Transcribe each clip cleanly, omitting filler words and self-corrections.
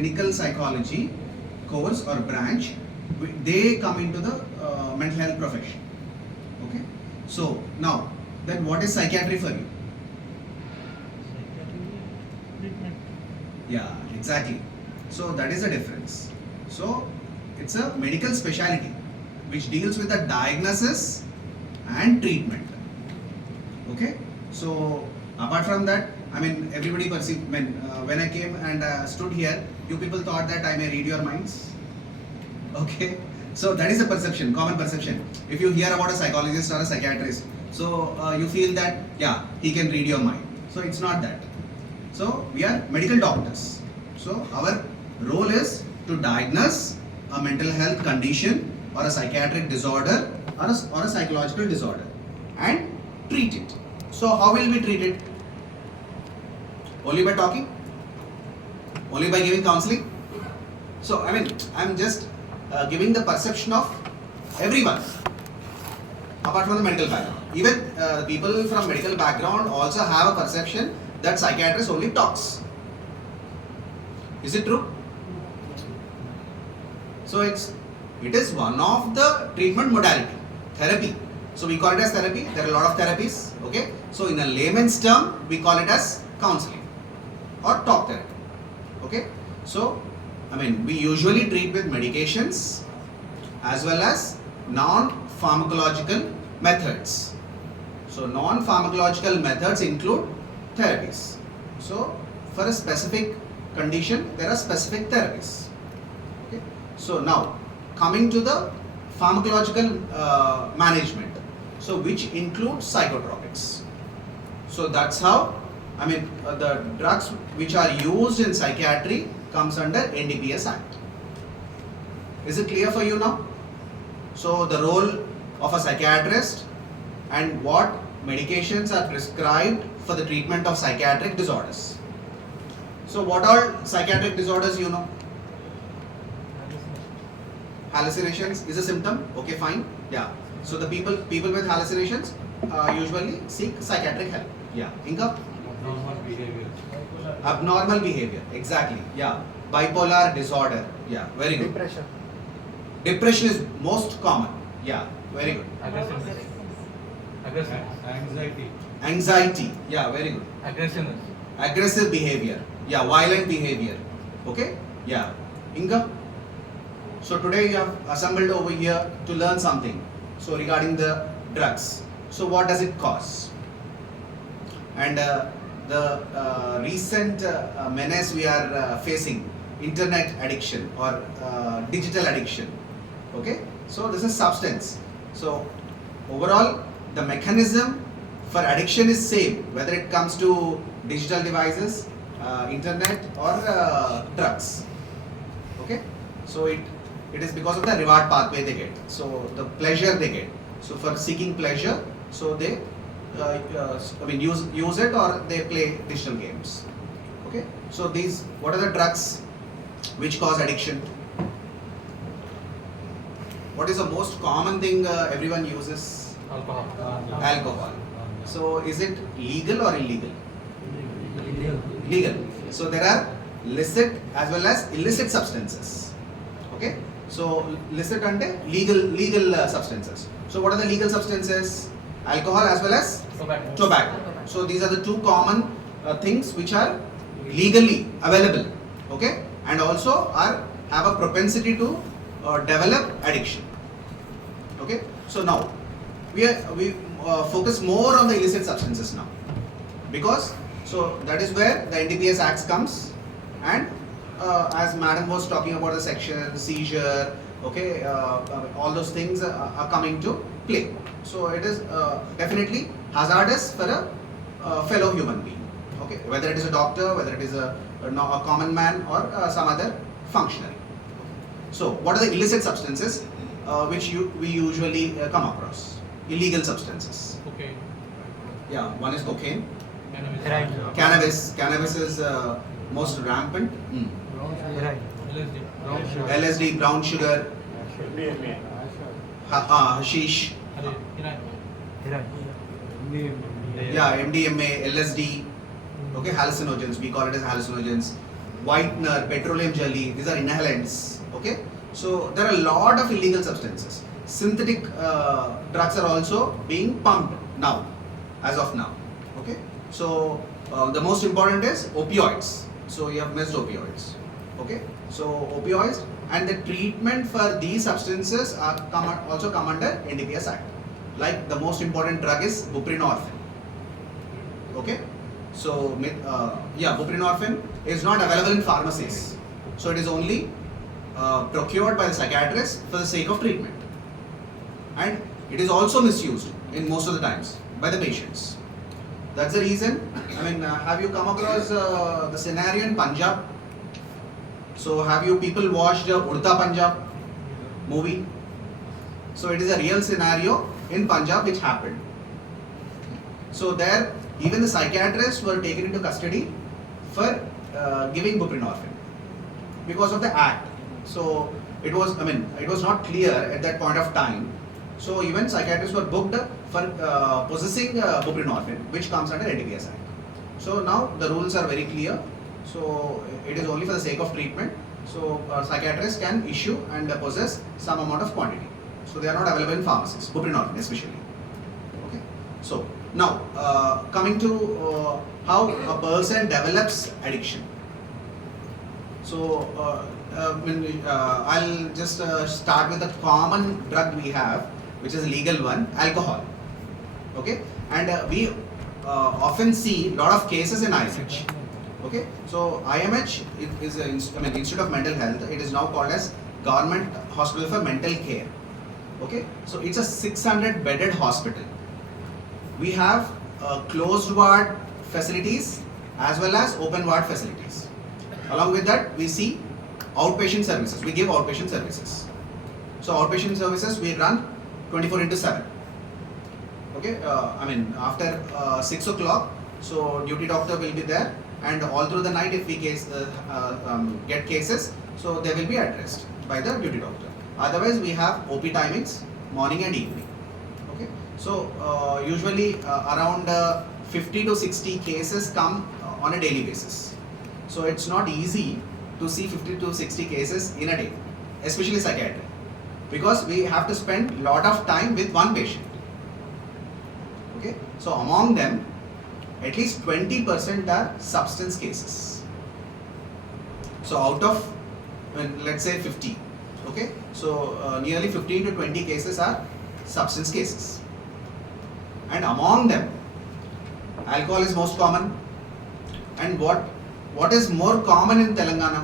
clinical psychology course or branch, they come into the mental health profession. Okay, so now then what is psychiatry for you? Yeah, exactly. So that is the difference. So it's a medical specialty which deals with the diagnosis and treatment. Okay, so apart from that, I mean, everybody perceived when I came and stood here, you people thought that I may read your minds. Okay, so that is a perception, common perception. If you hear about a psychologist or a psychiatrist, so you feel that yeah, he can read your mind. So it's not that. So we are medical doctors. So our role is to diagnose a mental health condition or a psychiatric disorder or a psychological disorder and treat it. So how will we treat it? Only by talking? Only by giving counseling? So I mean, I'm just giving the perception of everyone apart from the medical background. Even people from medical background also have a perception that psychiatrist only talks. Is it true? So it is one of the treatment modality, therapy. So we call it as therapy. There are a lot of therapies. Okay. So in a layman's term, we call it as counseling or talk therapy. Okay. So I mean, we usually treat with medications as well as non-pharmacological methods. So non-pharmacological methods include therapies. So for a specific condition, there are specific therapies. Okay. So now coming to the pharmacological management, so which includes psychotropics. So that's how, I mean, the drugs which are used in psychiatry comes under NDPS Act. Is it clear for you now? So the role of a psychiatrist and what medications are prescribed for the treatment of psychiatric disorders. So what are psychiatric disorders you know? Hallucinations is a symptom. Okay, fine. Yeah. So the people with hallucinations usually seek psychiatric help. Yeah. Inka? Abnormal behavior. Exactly. Yeah. Bipolar disorder. Yeah. Very good. Depression is most common. Yeah. Very good. Anxiety. Yeah. Very good. Aggressive behavior. Yeah. Violent behavior. Okay. Yeah. Inka? So today you have assembled over here to learn something. So regarding the drugs. So what does it cause? And the recent menace we are facing, internet addiction or digital addiction. Okay. So this is substance. So overall the mechanism for addiction is same whether it comes to digital devices, internet or drugs. Okay. So it is because of the reward pathway they get. So the pleasure they get. So for seeking pleasure, so they I mean use it or they play digital games. Okay. So these, what are the drugs which cause addiction? What is the most common thing everyone uses? Alcohol. So is it legal or illegal? Legal. So there are licit as well as illicit substances. Okay. So licit and legal substances. So what are the legal substances? Alcohol as well as tobacco. So these are the two common things which are legally available. Okay, and also have a propensity to develop addiction. Okay, so now we focus more on the illicit substances now, because so that is where the NDPS Act comes, and as Madam was talking about the section seizure. Okay, all those things are coming to play. So it is definitely hazardous for a fellow human being. Okay, whether it is a doctor, whether it is a common man or some other functionary. So what are the illicit substances which we usually come across? Illegal substances. Okay. Yeah, one is cocaine. Cannabis. Cannabis is most rampant. LSD, brown sugar, hashish, yeah, MDMA, LSD, okay, hallucinogens, we call it as hallucinogens, whitener, petroleum jelly, these are inhalants. Okay, so there are a lot of illegal substances. Synthetic drugs are also being pumped now, as of now. Okay, so the most important is opioids. So you have missed opioids. Okay, so opioids and the treatment for these substances are also come under NDPS Act. Like the most important drug is buprenorphine. Okay, so buprenorphine is not available in pharmacies, so it is only procured by the psychiatrist for the sake of treatment, and it is also misused in most of the times by the patients. That's the reason. I mean, have you come across the scenario in Punjab? So have you people watched Urta Punjab movie? So it is a real scenario in Punjab which happened. So there, even the psychiatrists were taken into custody for giving buprenorphine because of the act. So it was, it was not clear at that point of time. So even psychiatrists were booked for possessing buprenorphine, which comes under NDPS Act. So now the rules are very clear. So it is only for the sake of treatment. So psychiatrists can issue and possess some amount of quantity. So they are not available in pharmacies, buprenorphine especially. Okay. So now coming to how a person develops addiction. So I'll just start with a common drug we have, which is a legal one, alcohol. Okay, and we often see a lot of cases in IMH. Okay, so IMH is an Institute of Mental Health. It is now called as Government Hospital for Mental Care. Okay, so it's a 600 bedded hospital. We have closed ward facilities as well as open ward facilities. Along with that, we see outpatient services. We give outpatient services. So outpatient services we run 24/7. Okay, after 6 o'clock, so duty doctor will be there, and all through the night if we get cases, so they will be addressed by the duty doctor. Otherwise, we have OP timings, morning and evening. Okay, so usually around 50 to 60 cases come on a daily basis. So it's not easy to see 50 to 60 cases in a day, especially psychiatry, because we have to spend a lot of time with one patient. Okay, so among them, at least 20% are substance cases. So out of, let's say 50, okay, so nearly 15 to 20 cases are substance cases. And among them, alcohol is most common. And what is more common in Telangana?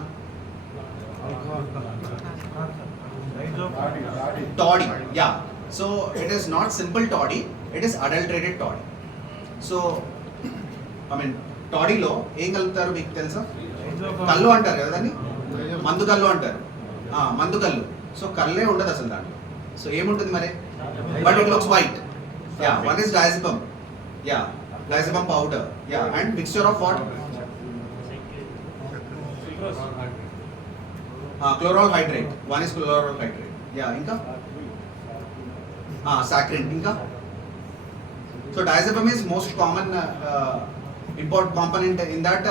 Toddy, yeah. So it is not simple toddy, it is adulterated toddy. So toddyలో ఏం కలుపుతారు మీకు తెలుసా? కళ్ళు అంటారు కదా దాన్ని, మందు కళ్ళు అంటారు. మందు కళ్ళు. సో కళ్ళే ఉండదు అసలు దాంట్లో. సో ఏముంటుంది మరి? But it looks white. Yeah, one is diazepam. Yeah, diazepam powder. Yeah, and mixture of what? Chloral hydrate. One is chloral hydrate. Yeah, inka? Saccharin. Inka? So diazepam is most common important component in that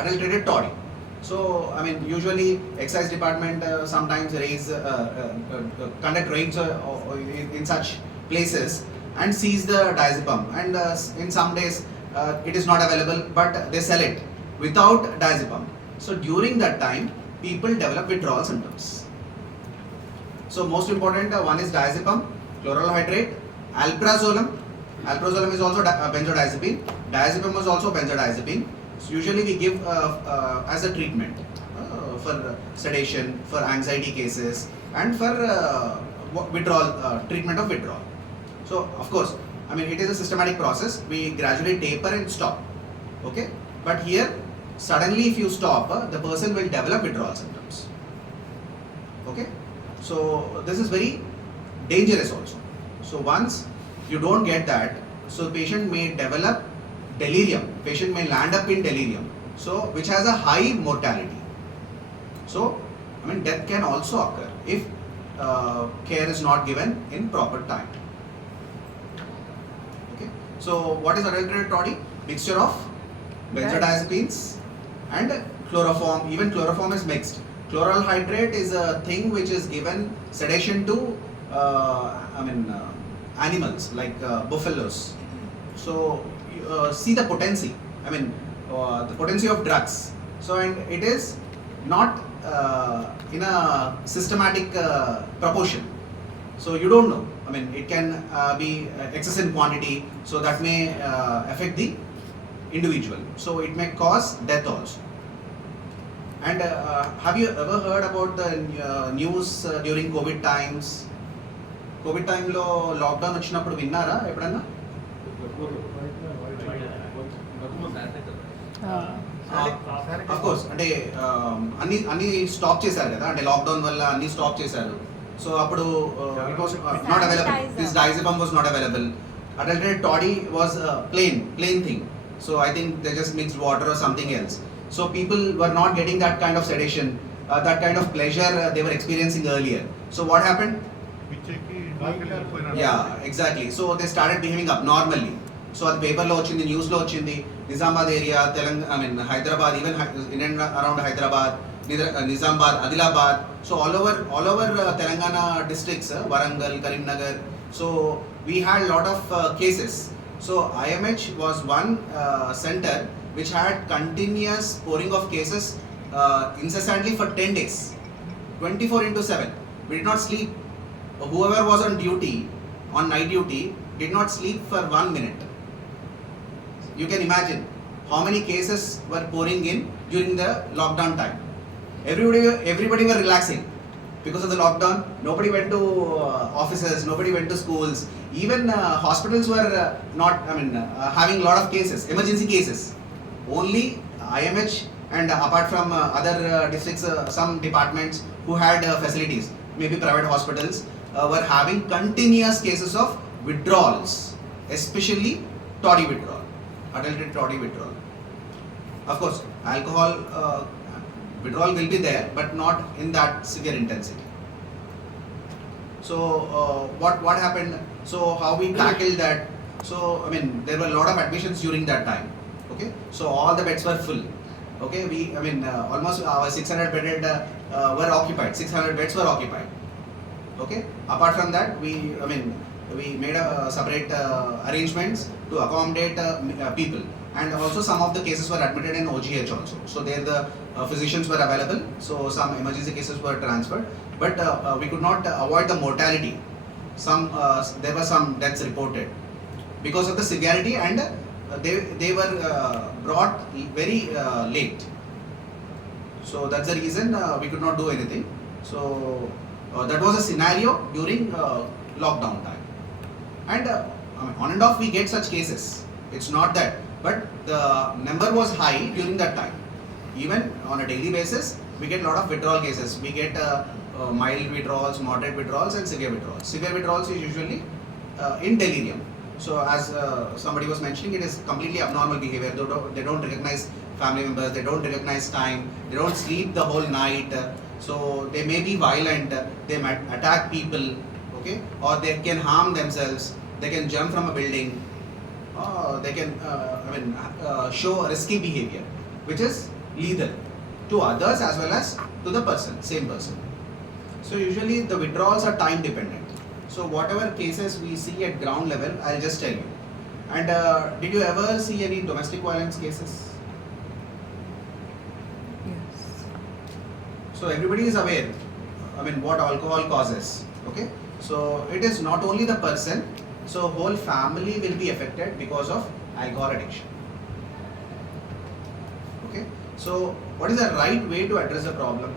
adulterated toddy. So usually excise department sometimes conduct raids in such places and seize the diazepam, and in some days it is not available, but they sell it without diazepam. So during that time, people develop withdrawal symptoms. So most important one is diazepam, chloral hydrate, alprazolam. Alprazolam is also benzodiazepine. Diazepam is also benzodiazepine. So usually we give as a treatment for sedation, for anxiety cases, and for withdrawal, treatment of withdrawal. So of course, it is a systematic process. We gradually taper and stop. Okay, but here suddenly if you stop, the person will develop withdrawal symptoms. Okay, so this is very dangerous also. So once you don't get that, so the patient may develop delirium. Patient may land up in delirium, so which has a high mortality. So death can also occur if care is not given in proper time. Okay, so what is adulterated toddy? Mixture of benzodiazepines and chloroform, even chloroform is mixed. Chloral hydrate is a thing which is given sedation to animals like buffaloes. So see the potency, the potency of drugs. So, and it is not in a systematic proportion. So you don't know. It can be excess in quantity, so that may affect the individual. So it may cause death also. And have you ever heard about the news during COVID times? COVID time lo lockdown వచ్చినప్పుడు విన్నారా ఎప్పుడన్నా? Of course, అంటే అన్ని stop చేశారు కదా, అంటే lockdown వల్ల అన్ని స్టాప్ చేశారు. సో అప్పుడు it was not available, this diazepam was not available. Adulterated toddy was plain thing. So I think they just mixed water or something else. So people were not getting that kind of sedation, that kind of pleasure they were experiencing earlier. So what happened? Yeah, exactly. So they started behaving abnormally. So the paper lo ochindi, news lo ochindi, Nizamabad area, Hyderabad, even in and around Hyderabad, Nizamabad, Adilabad. So all over Telangana districts, Warangal, Karimnagar. So we had a lot of cases. So IMH was one center which had continuous pouring of cases incessantly for 10 days, 24/7. We did not sleep. Whoever was on duty, on night duty, did not sleep for 1 minute. You can imagine how many cases were pouring in during the lockdown time. Everybody were relaxing because of the lockdown. Nobody went to offices, nobody went to schools. Even hospitals were not having a lot of cases, emergency cases. Only IMH and apart from other districts, some departments who had facilities, maybe private hospitals, were having continuous cases of withdrawals, especially toddy withdrawal, adulterated toddy withdrawal. Of course, alcohol withdrawal will be there, but not in that severe intensity. So what happened? So how we tackled that? So there were a lot of admissions during that time. Okay, so all the beds were full. Okay, we almost our 600 bedded were occupied. 600 beds were occupied. Okay, apart from that, we made a separate arrangements to accommodate people, and also some of the cases were admitted in OGH also. So there the physicians were available, so some emergency cases were transferred, but we could not avoid the mortality. There were some deaths reported because of the severity, and they were brought very late. So that's the reason we could not do anything. So that was a scenario during lockdown time, and on and off we get such cases. It's not that, but the number was high during that time. Even on a daily basis, we get a lot of withdrawal cases. We get mild withdrawals, moderate withdrawals, and severe withdrawals. Severe withdrawals is usually in delirium. So as somebody was mentioning, it is completely abnormal behavior. They don't recognize family members, they don't recognize time, they don't sleep the whole night. So they may be violent, they might attack people, okay, or they can harm themselves, they can jump from a building, they can show risky behavior, which is lethal to others as well as to the same person. So usually the withdrawals are time dependent. So whatever cases we see at ground level, I'll just tell you. And did you ever see any domestic violence cases? Yes. So everybody is aware, what alcohol causes. Okay. So it is not only the person, so whole family will be affected because of alcohol addiction. Okay. So what is the right way to address the problem?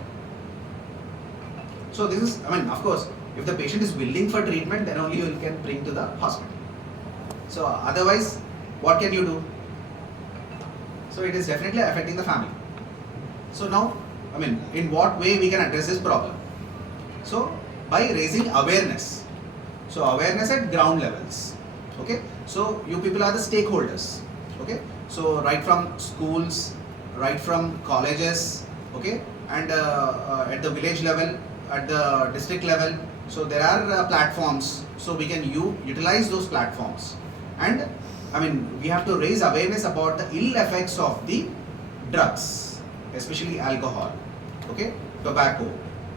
So this is, of course, if the patient is willing for treatment, then only you can bring to the hospital. So otherwise, what can you do? So it is definitely affecting the family. So now, in what way we can address this problem? So by raising awareness. So awareness at ground levels. Okay. So you people are the stakeholders. Okay. So right from schools, right from colleges, okay, and at the village level, at the district level. So there are platforms, so we can utilize those platforms, and we have to raise awareness about the ill effects of the drugs. especially alcohol, okay, tobacco.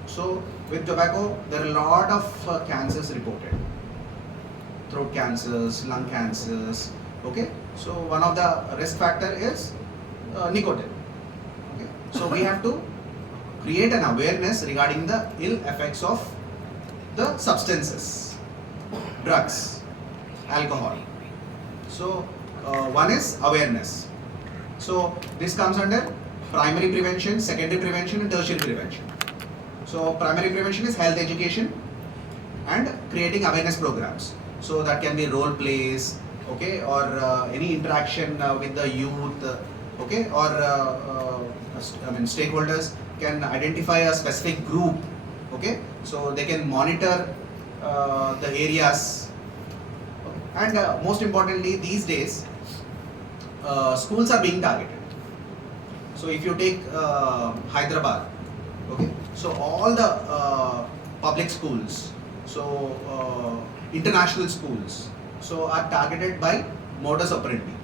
So with tobacco, there are a lot of cancers reported. Throat cancers, lung cancers, okay. So one of the risk factor is nicotine. Okay. So we have to create an awareness regarding the ill effects of the substances, drugs, alcohol. So one is awareness. So this comes under primary prevention, secondary prevention and tertiary prevention. So primary prevention is health education and creating awareness programs. So that can be role plays, okay, or any interaction with the youth, okay, or stakeholders can identify a specific group, okay, so they can monitor the areas, and most importantly these days schools are being targeted. So if you take Hyderabad, okay, so all the public schools, so international schools, so are targeted by modus operandi.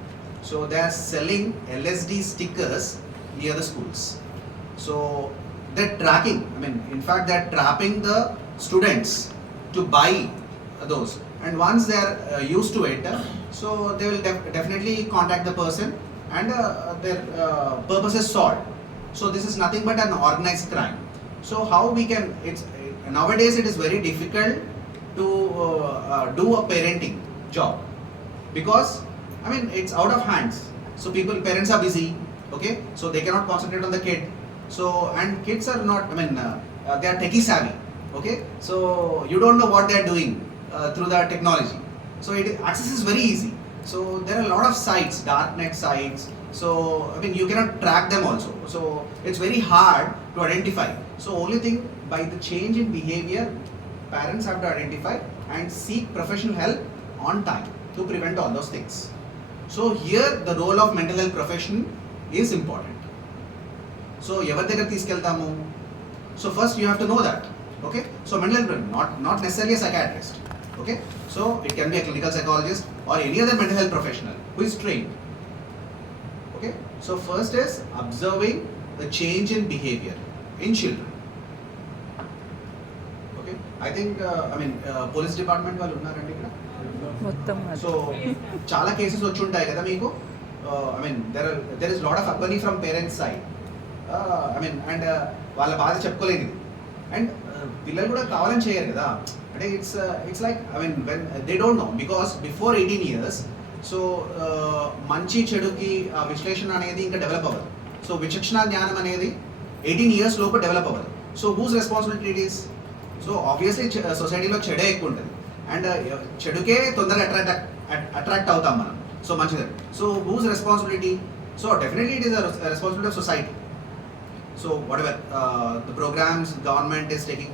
So they are selling LSD stickers near the schools. So they're tracking, in fact they're trapping the students to buy those, and once they are used to it, so they will definitely contact the person, and their purpose is solved. So this is nothing but an organized crime. So how we can, nowadays it is very difficult to do a parenting job, because it's out of hands. So parents are busy, okay, so they cannot concentrate on the kid. So, and kids are not, they are techie savvy, okay, so you don't know what they are doing through the technology. So access is very easy. So there are a lot of sites, darknet sites. So you cannot track them also. So it's very hard to identify. So only thing, by the change in behavior, parents have to identify and seek professional help on time to prevent all those things. So here the role of mental health profession is important. So ఎవరి దగ్గర తీసుకెళ్తాము? So first you have to know that, okay. So mental health, not necessarily a psychiatrist, okay. So it can be a clinical psychologist or any other mental health professional who is trained, okay. So first is observing the change in behavior in children, okay. I think police department వాళ్ళు ఉన్నారండి ఇక్కడ. So చాలా cases వచ్చి ఉంటాయి కదా మీకు. there is lot of agony from parents side, and వాళ్ళ బాధ చెప్పుకోలేదు, and పిల్లలు కూడా కావాలని చేయరు కదా. అంటే it's like when they don't know, because before 18 years, so మంచి చెడుకి విశ్లేషణ అనేది ఇంకా డెవలప్ అవ్వదు. సో విచక్షణ జ్ఞానం అనేది 18 years లోపు డెవలప్ అవ్వదు. So whose responsibility it is? So obviously సొసైటీలో చెడే ఎక్కువ ఉంటుంది, అండ్ చెడుకే తొందరగా అట్రాక్ట్ అవుతాం మనం. సో మంచిది. So whose responsibility? So definitely it is a responsibility of society. So whatever the programs government is taking,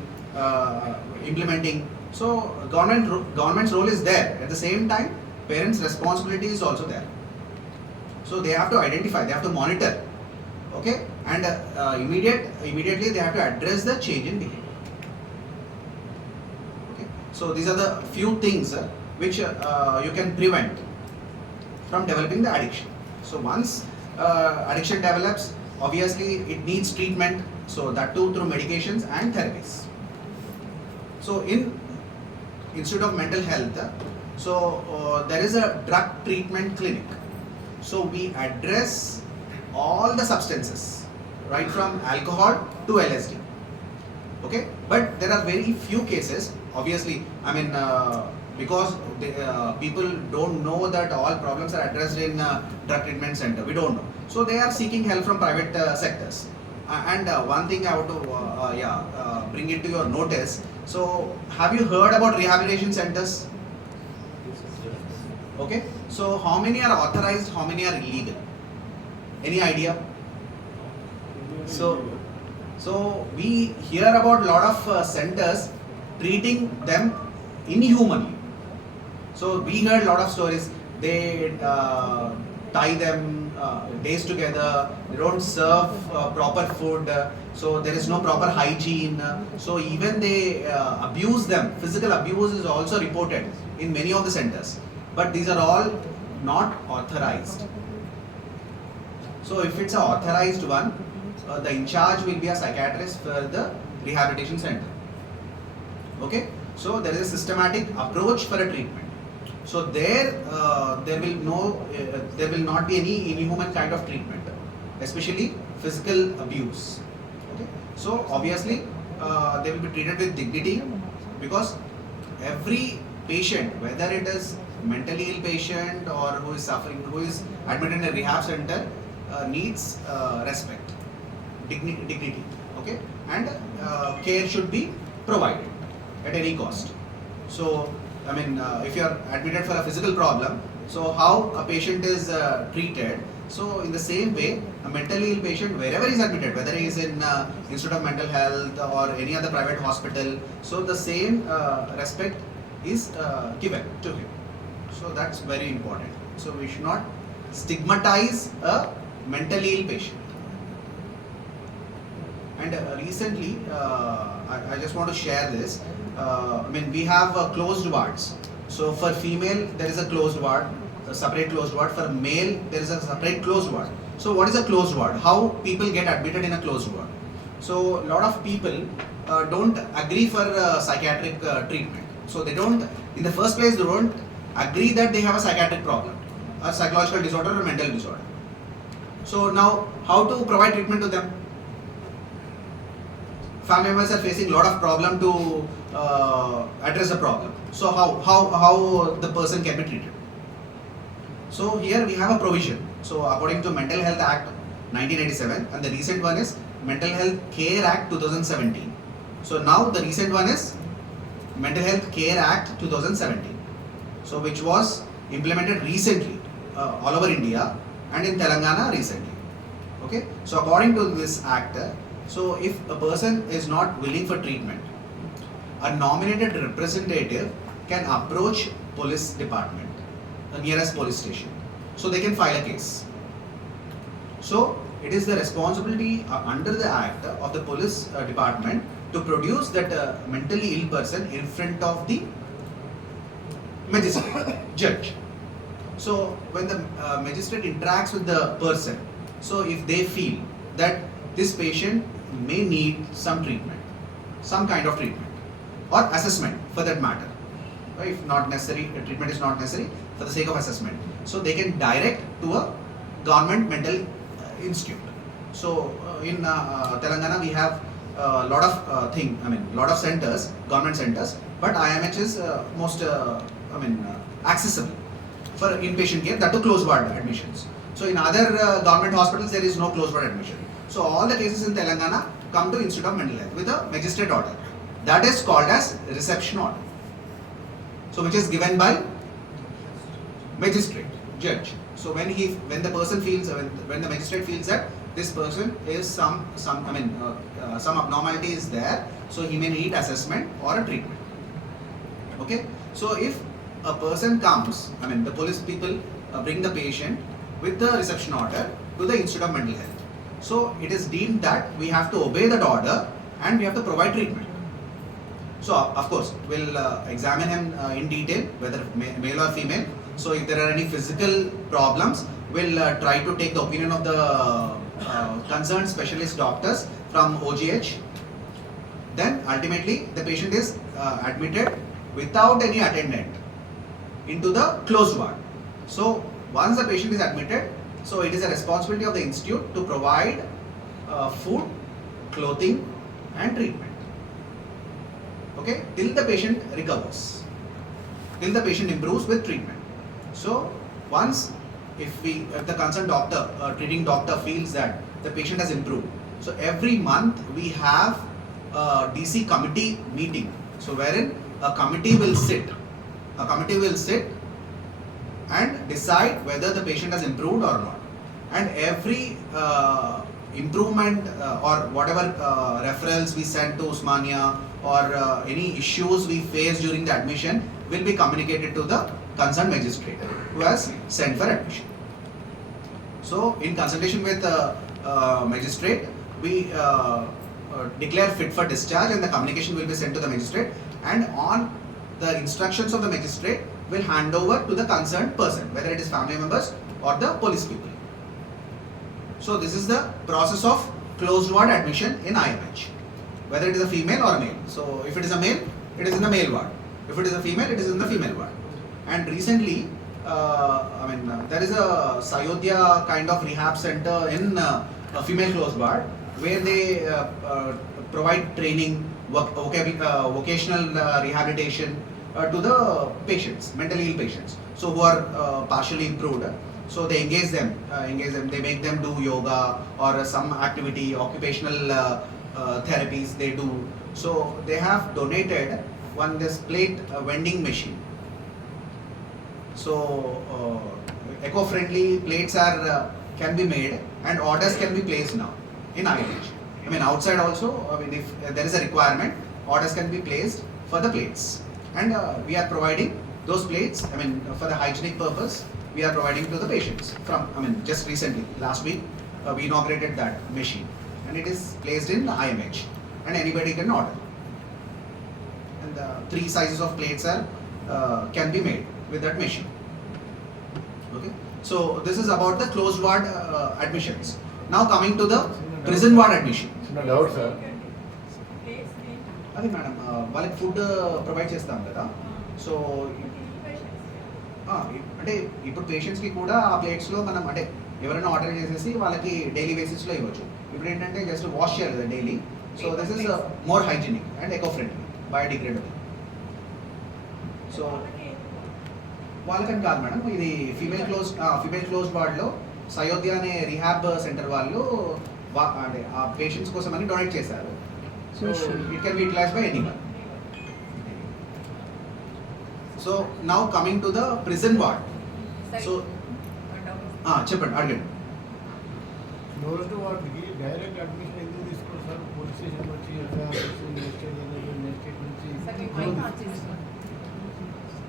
implementing, so government's role is there. At the same time, parents' responsibility is also there. So they have to identify, they have to monitor, okay, and immediately they have to address the change in behavior. Okay, so these are the few things which you can prevent from developing the addiction. So once addiction develops, obviously it needs treatment, so that too through medications and therapies. So in Institute of Mental Health, so there is a drug treatment clinic. So we address all the substances, right from alcohol to LSD, okay. But there are very few cases, obviously, because people don't know that all problems are addressed in drug treatment center. We don't know. So they are seeking help from private sectors. And one thing I want to bring it to your notice. So have you heard about rehabilitation centers? Okay. So how many are authorized? How many are illegal? Any idea? So we hear about a lot of centers treating them inhumanly. So we heard a lot of stories. They tie them days together. They don't serve proper food. So there is no proper hygiene. So even they abuse them. Physical abuse is also reported in many of the centers. But these are all not authorized. So if it's an authorized one, the in charge will be a psychiatrist for the rehabilitation center. Okay, so there is a systematic approach for a treatment. So there will not be any inhuman kind of treatment, especially physical abuse. Okay, so obviously they will be treated with dignity, because every patient, whether it is mentally ill patient or who is suffering, who is admitted in a rehab center, needs respect, dignity. Okay, and care should be provided at any cost. So I mean, if you are admitted for a physical problem, so how a patient is treated, so in the same way, a mentally ill patient, wherever he is admitted, whether he is in Institute of Mental Health or any other private hospital, so the same respect is given to him. So that's very important. So we should not stigmatize a mentally ill patient. And recently, I just want to share this. I mean, we have closed wards. So for female, there is a closed ward, a separate closed ward. For male, there is a separate closed ward. So what is a closed ward? How people get admitted in a closed ward? So a lot of people don't agree for psychiatric treatment. So they don't, in the first place, they don't agree that they have a psychiatric problem, a psychological disorder or mental disorder. So now, how to provide treatment to them? Family members are facing a lot of problem to address the problem. So how the person can be treated? So here we have a provision. So according to Mental Health Act 1987, and the recent one is Mental Health Care Act 2017. So now the recent one is Mental Health Care Act 2017. So which was implemented recently all over India and in Telangana recently. Okay. So according to this act, so if a person is not willing for treatment, a nominated representative can approach police department, the nearest police station. So they can file a case. So it is the responsibility under the act of the police department to produce that mentally ill person in front of the magistrate, judge. So when the magistrate interacts with the person, so if they feel that this patient may need some treatment, some kind of treatment or assessment for that matter, if not necessary, treatment is not necessary, for the sake of assessment, so they can direct to a government mental institute. So in Telangana we have a lot of lot of centers, government centers, but IMH is most accessible for inpatient care, that to closed ward admissions. So in other government hospitals there is no closed ward admission. So all the cases in Telangana come to Institute of Mental Health with a magistrate order. That is called as reception order. So which is given by magistrate, judge. So when the person feels, when the magistrate feels that this person is some abnormality is there, so he may need assessment or a treatment. Okay. So if a person comes, the police people bring the patient with the reception order to the Institute of Mental Health. So it is deemed that we have to obey that order and we have to provide treatment. So of course we'll examine him in detail, whether male or female. So if there are any physical problems, we'll try to take the opinion of the concerned specialist doctors from OGH. Then ultimately the patient is admitted without any attendant into the closed ward. So once the patient is admitted, so it is a responsibility of the institute to provide food, clothing and treatment. Okay, till the patient recovers, till the patient improves with treatment. So once if the concerned doctor, treating doctor feels that the patient has improved, so every month we have a DC committee meeting. So wherein a committee will sit and decide whether the patient has improved or not. And every improvement or whatever referrals we send to Osmania or any issues we face during the admission will be communicated to the concerned magistrate who has sent for admission. So in consultation with the magistrate, we declare fit for discharge and the communication will be sent to the magistrate, and on the instructions of the magistrate will hand over to the concerned person, whether it is family members or the police people. So this is the process of closed ward admission in IMH, whether it is a female or a male. So if it is a male, it is in the male ward. If it is a female, it is in the female ward. And recently, there is a Sayodhya kind of rehab center in a female closed ward where they provide training, vocational rehabilitation to the patients, mentally ill patients, so who are partially improved. So they engage them, they make them do yoga or some activity, occupational therapies they do. So they have donated this plate vending machine. So eco-friendly plates are can be made and orders can be placed now in IMH. Outside also, if there is a requirement, orders can be placed for the plates. And we are providing those plates, for the hygienic purpose, we are providing to the patients. Just recently, last week, we inaugurated that machine. And it is placed in IMH. And anybody can order. And 3 sizes of plates are can be made with that machine. Okay. So this is about the closed ward admissions. Now coming to the prison ward admission. No doubt, sir. అది madam వాళ్ళకి food provide చేస్తాం కదా. So అంటే ఇప్పుడు పేషెంట్స్కి కూడా ఆ ప్లేట్స్లో మనం అంటే ఎవరైనా ఆర్డర్ చేసేసి వాళ్ళకి డైలీ బేసిస్లో ఇవ్వచ్చు. ఇప్పుడు ఏంటంటే జస్ట్ వాష్ చేయాలి కదా daily. So this is more hygienic and eco friendly, biodegradable. So వాళ్ళకని కాదు మేడం, ఇది ఫీమేల్ క్లోజ్ వార్డ్లో సయోధ్య అనే రీహాబ్ సెంటర్ వాళ్ళు అంటే ఆ పేషెంట్స్ కోసం అని డొనేట్ చేశారు. So it can be utilized by anyone. So now coming to the prison ward. So చెప్పండి, అడగండి. క్లోజ్డ్ వార్డ్కి డైరెక్ట్ అడ్మిషన్ ఎందుకు తీసుకోండి సార్? పోలీస్ స్టేషన్ వచ్చి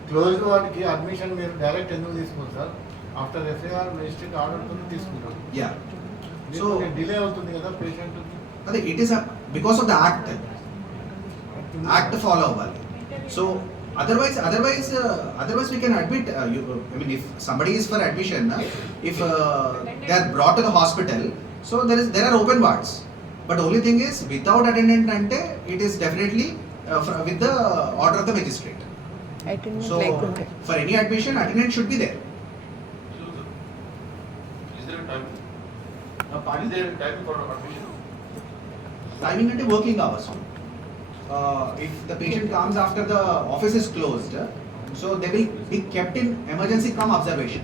క్లోజ్డ్ వార్డ్కి అడ్మిషన్ మీరు డైరెక్ట్ ఎందుకు తీసుకోండి సార్? ఆఫ్టర్ ఎఫ్ఐఆర్ మెజిస్ట్రేట్ ఆర్డర్తో తీసుకుంటాం. యా, సో డిలే అవుతుంది కదా పేషెంట్. అదే it is because of the act follow అవ్వాలి. So otherwise we can admit if somebody is for admission, if they are brought to the hospital, so there are open wards, but only thing is without attendant ante it is definitely with the order of the magistrate. So for any admission, attendant should be there. Is there a time? Is there a time for admission? Timing ante working hours. If the patient comes after the office is closed, so they will be kept in emergency cum observation.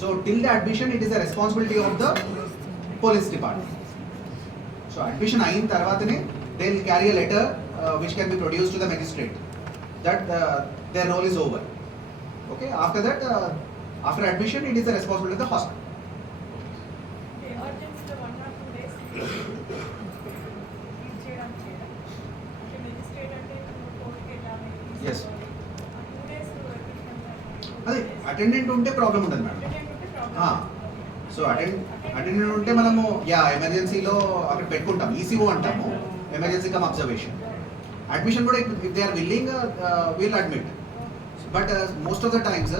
So till the admission, it is the responsibility of the police department. So admission ayin tarvatane they will carry a letter which can be produced to the magistrate that their role is over. Okay. After that, after admission, it is the responsibility of the hospital. Yes. అదే attendant ఉంటే problem ఉండదు madam. So attendant ఉంటే మనము ఎమర్జెన్సీలో అక్కడ పెట్టుకుంటాం, ECO అంటాము, emergency cum observation. Admission కూడా if they are willing will admit, but most of the times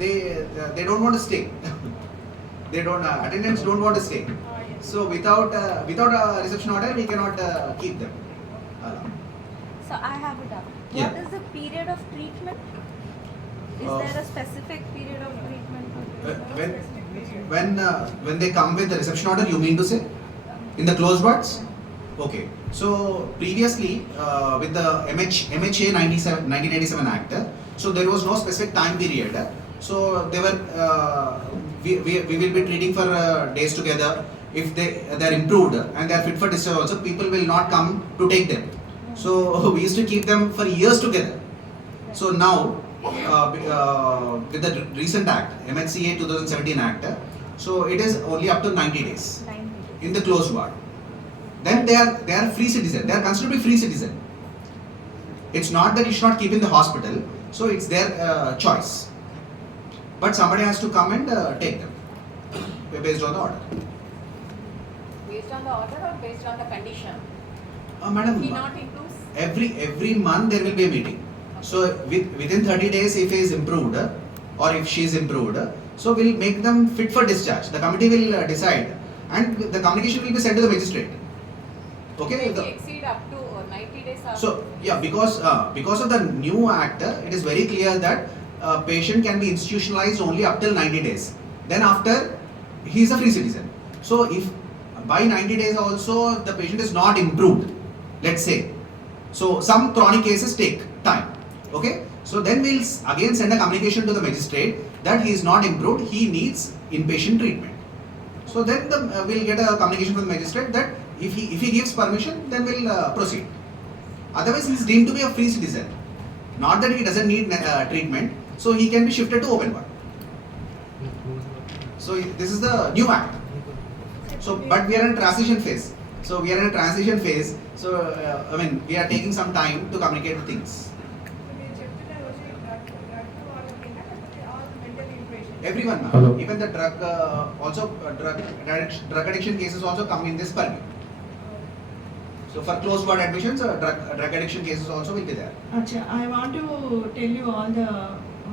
they don't want to stay. Attendants don't want to stay. So without a reception order, we cannot keep them. So I have a doubt. Yeah. What is the period of treatment? Is there a specific period of treatment? When they come with the reception order, you mean to say in the closed wards? Okay. So previously with the MHA 1997 Act, so there was no specific time period. So they were we will be treating for days together. If they are improved and they are fit for discharge also, people will not come to take them. So we used to keep them for years together. So now with the recent act, MHCA 2017 Act, so it is only up to 90 days in the closed ward. Then they are free citizen. They are considered to be free citizen. It's not that you should not keep in the hospital. So it's their choice. But somebody has to come and take them based on the order. Based on the order or based on the condition? Madam, He not improves? every month there will be a meeting. So within 30 days, if he is improved or if she is improved, so we'll make them fit for discharge. The committee will decide and the communication will be sent to the magistrate. Okay. May we exceed up to 90 days. So yeah, because of the new act, it is very clear that patient can be institutionalized only up till 90 days. Then after, he is a free citizen. So if by 90 days also the patient is not improved, let's say, so some chronic cases take time. Okay. So then we'll again send a communication to the magistrate that he is not improved, he needs inpatient treatment. So then we'll get a communication from the magistrate that if he gives permission, then we'll proceed. Otherwise, he is deemed to be a free citizen. Not that he doesn't need treatment, so he can be shifted to open ward. So this is the new act. So, but we are in a transition phase. So we are taking some time to communicate the things. Everyone, ma'am. Even the drug addiction cases also come in this purview. So for closed ward admissions, drug addiction cases also will be there. Acha, I want to tell you all the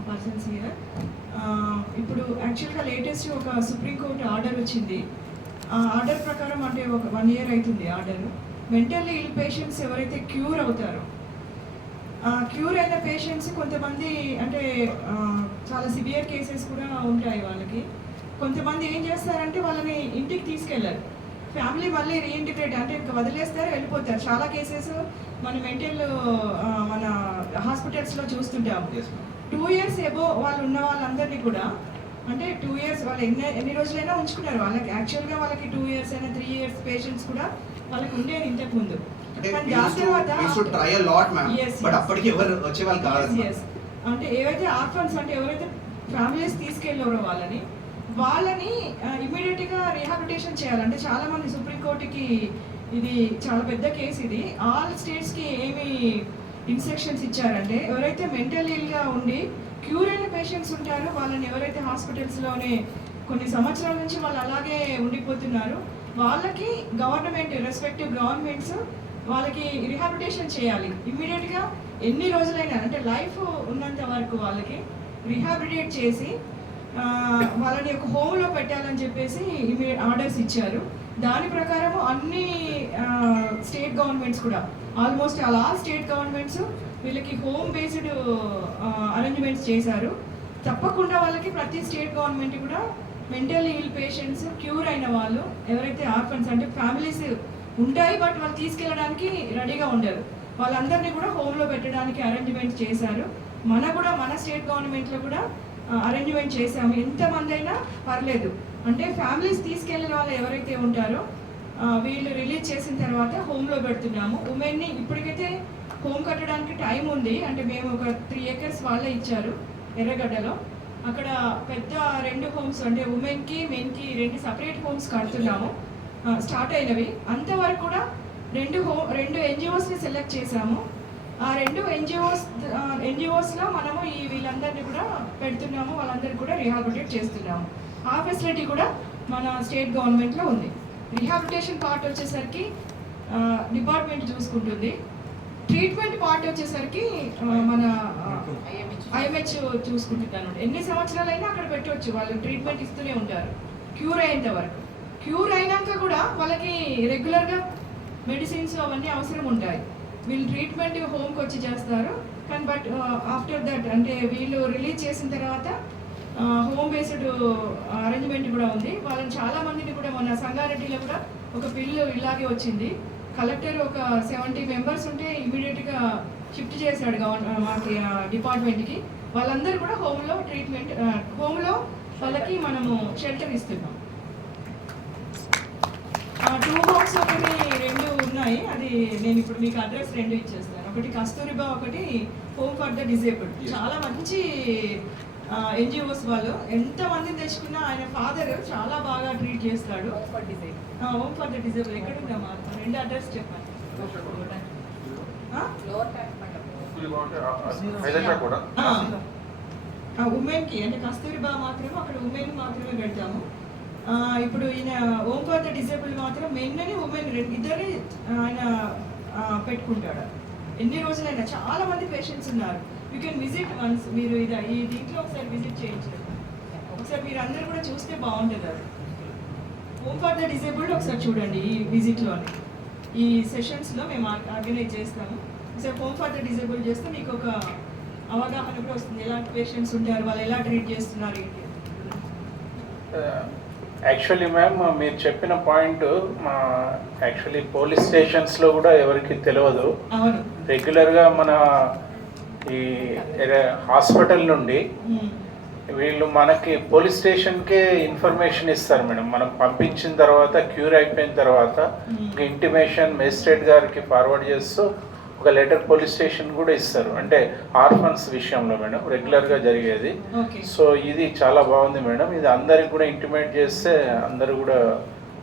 persons here. ఇప్పుడు యాక్చువల్గా latest ఒక supreme court order వచ్చింది. ఆ order ప్రకారం అంటే ఒక 1 year అవుతుంది order. Mentally ఇల్ patients ఎవరైతే క్యూర్ అవుతారో, క్యూర్ అయిన పేషెంట్స్ కొంతమంది అంటే చాలా సివియర్ కేసెస్ కూడా ఉంటాయి వాళ్ళకి. కొంతమంది ఏం చేస్తారంటే వాళ్ళని ఇంటికి తీసుకెళ్ళారు, ఫ్యామిలీ మళ్ళీ రీఇంటిగ్రేట్ అంటే ఇంకా వదిలేస్తారు, వెళ్ళిపోతారు. చాలా కేసెస్ మన మన హాస్పిటల్స్లో చూస్తుంటాము. 2 years ఎబో వాళ్ళు ఉన్న వాళ్ళందరినీ కూడా అంటే 2 years వాళ్ళు ఎన్ని రోజులైనా ఉంచుకున్నారు. వాళ్ళకి యాక్చువల్గా వాళ్ళకి 2 years అయినా 3 years పేషెంట్స్ కూడా వాళ్ళకి ఉండేది ఇంతకు ముందు. అంటే ఏవైతే ఆర్ఫన్స్ అంటే ఎవరైతే ఫ్యామిలీస్ తీసుకెళ్ళారో వాళ్ళని ఇమీడియట్గా రీహాబిలిటేషన్ చేయాలంటే చాలా మంది సుప్రీంకోర్టుకి ఇది చాలా పెద్ద కేసు. ఇది ఆల్ స్టేట్స్కి ఏమి ఇన్స్ట్రక్షన్స్ ఇచ్చారంటే ఎవరైతే మెంటల్ ఇల్గా ఉండి క్యూర్ అయిన పేషెంట్స్ ఉంటారో వాళ్ళని ఎవరైతే హాస్పిటల్స్లోనే కొన్ని సంవత్సరాల నుంచి వాళ్ళు అలాగే ఉండిపోతున్నారో వాళ్ళకి గవర్నమెంట్ రెస్పెక్టివ్ గవర్నమెంట్స్ వాళ్ళకి రిహాబిలిటేషన్ చేయాలి ఇమ్మీడియట్గా. ఎన్ని రోజులైనా అంటే లైఫ్ ఉన్నంత వరకు వాళ్ళకి రిహాబిలిటేట్ చేసి వాళ్ళని ఒక హోమ్లో పెట్టాలని చెప్పేసి ఆర్డర్స్ ఇచ్చారు. దాని ప్రకారం అన్ని స్టేట్ గవర్నమెంట్స్ కూడా ఆల్మోస్ట్ ఆల్ స్టేట్ గవర్నమెంట్స్ వీళ్ళకి హోమ్ బేస్డ్ అరేంజ్మెంట్స్ చేశారు. తప్పకుండా వాళ్ళకి ప్రతి స్టేట్ గవర్నమెంట్ కూడా మెంటల్ ఇల్ పేషెంట్స్ క్యూర్ అయిన వాళ్ళు ఎవరైతే ఆర్ఫన్స్ అంటే ఫ్యామిలీస్ ఉంటాయి బట్ వాళ్ళు తీసుకెళ్ళడానికి రెడీగా ఉండరు, వాళ్ళందరినీ కూడా హోమ్లో పెట్టడానికి అరేంజ్మెంట్ చేశారు. మన స్టేట్ గవర్నమెంట్లో కూడా అరేంజ్మెంట్ చేశాము. ఎంతమంది అయినా పర్లేదు అంటే ఫ్యామిలీస్ తీసుకెళ్ళిన వాళ్ళు ఎవరైతే ఉంటారో వీళ్ళు రిలీజ్ చేసిన తర్వాత హోమ్లో పెడుతున్నాము. ఉమెన్ని ఇప్పటికైతే హోమ్ కట్టడానికి టైం ఉంది. అంటే మేము ఒక 3 acres వాళ్ళే ఇచ్చారు ఎర్రగడ్డలో. అక్కడ పెద్ద 2 homes అంటే ఉమెన్కి మెన్కి 2 separate homes కడుతున్నాము. స్టార్ట్ అయినవి అంతవరకు కూడా 2 NGOsని సెలెక్ట్ చేశాము. ఆ 2 NGOsలో మనము వీళ్ళందరినీ కూడా పెడుతున్నాము, వాళ్ళందరినీ కూడా రీహాబిలిటేట్ చేస్తున్నాము. ఆ ఫెసిలిటీ కూడా మన స్టేట్ గవర్నమెంట్లో ఉంది. రీహాబిలిటేషన్ పార్ట్ వచ్చేసరికి డిపార్ట్మెంట్ చూసుకుంటుంది. ట్రీట్మెంట్ పార్ట్ వచ్చేసరికి మన IMH చూసుకుంటున్నాను. ఎన్ని సంవత్సరాలైనా అక్కడ పెట్టవచ్చు, వాళ్ళు ట్రీట్మెంట్ ఇస్తూనే ఉంటారు క్యూర్ అయ్యేంత వరకు. క్యూర్ అయినాక కూడా వాళ్ళకి రెగ్యులర్గా మెడిసిన్స్ అవన్నీ అవసరం ఉంటాయి. వీళ్ళు ట్రీట్మెంట్ హోమ్కి వచ్చి చేస్తారు కానీ బట్ ఆఫ్టర్ దట్ అంటే వీళ్ళు రిలీజ్ చేసిన తర్వాత హోమ్ బేస్డ్ అరేంజ్మెంట్ కూడా ఉంది. వాళ్ళని చాలా మందిని కూడా మన సంగారెడ్డిలో కూడా ఒక బిల్లు ఇలాగే వచ్చింది. కలెక్టర్ ఒక 70 members ఉంటే ఇమీడియట్గా షిఫ్ట్ చేశాడు మాకు డిపార్ట్మెంట్కి. వాళ్ళందరూ కూడా హోమ్లో ట్రీట్మెంట్ హోమ్లో వాళ్ళకి మనము షెల్టర్ ఇస్తున్నాం. 2 homes ఒకటి 2 ఉన్నాయి, అది నేను ఇప్పుడు మీకు అడ్రస్ 2 ఇచ్చేస్తాను. ఒకటి కస్తూరిబా, ఒకటి హోమ్ ఫర్ ద డిజేబుల్డ్. చాలా మంచి NGOs వాళ్ళు ఎంతమందిని తెచ్చుకున్నా ఆయన ఫాదర్ చాలా బాగా ట్రీట్ చేస్తాడు. హోమ్ ఫర్ ద డిజేబుల్ ఎక్కడ ఉందమ్మా? 2 అడ్రస్ చెప్పండి. ఉమెన్కి అంటే కస్తూరిబా మాత్రమే అక్కడ ఉమెన్ మాత్రమే పెడతాము. ఇప్పుడు ఈయన హోమ్ ఫర్ ద డిజేబుల్ మాత్రం మెన్ అని ఉమెన్ ఇద్దరిని ఆయన పెట్టుకుంటాడు. ఎన్ని రోజులైనా చాలా మంది పేషెంట్స్ ఉన్నారు. You can visit once. మీరు ఈ దీంట్లో ఒకసారి విజిట్ చేయించారు, ఒకసారి మీరు అందరూ కూడా చూస్తే బాగుంటుంది. అది హోమ్ ఫర్ ద డిజేబుల్డ్ ఒకసారి చూడండి ఈ విజిట్లోని, ఈ సెషన్స్లో మేము ఆర్గనైజ్ చేస్తాము. ఒకసారి హోమ్ ఫర్ ద డిజేబుల్డ్ చేస్తే మీకు ఒక అవగాహన కూడా వస్తుంది, ఎలాంటి పేషెంట్స్ ఉంటారు, వాళ్ళు ఎలా ట్రీట్ చేస్తున్నారు ఏంటి. యాక్చువల్లీ మ్యామ్ మీరు చెప్పిన పాయింట్ మా యాక్చువల్లీ పోలీస్ స్టేషన్స్లో కూడా ఎవరికి తెలియదు. అవును. రెగ్యులర్గా మన ఈ హాస్పిటల్ నుండి వీళ్ళు మనకి పోలీస్ స్టేషన్కే ఇన్ఫర్మేషన్ ఇస్తారు మేడం. మనం పంపించిన తర్వాత క్యూర్ అయిపోయిన తర్వాత ఇంటిమేషన్ మేజిస్ట్రేట్ గారికి ఫార్వర్డ్ చేస్తూ ఒక లెటర్ పోలీస్ స్టేషన్ కూడా ఇస్తారు. అంటే ఆర్ఫన్స్ విషయంలో మేడం రెగ్యులర్గా జరిగేది. సో ఇది చాలా బాగుంది మేడం. ఇది అందరికి కూడా ఇంటిమేట్ చేస్తే అందరూ కూడా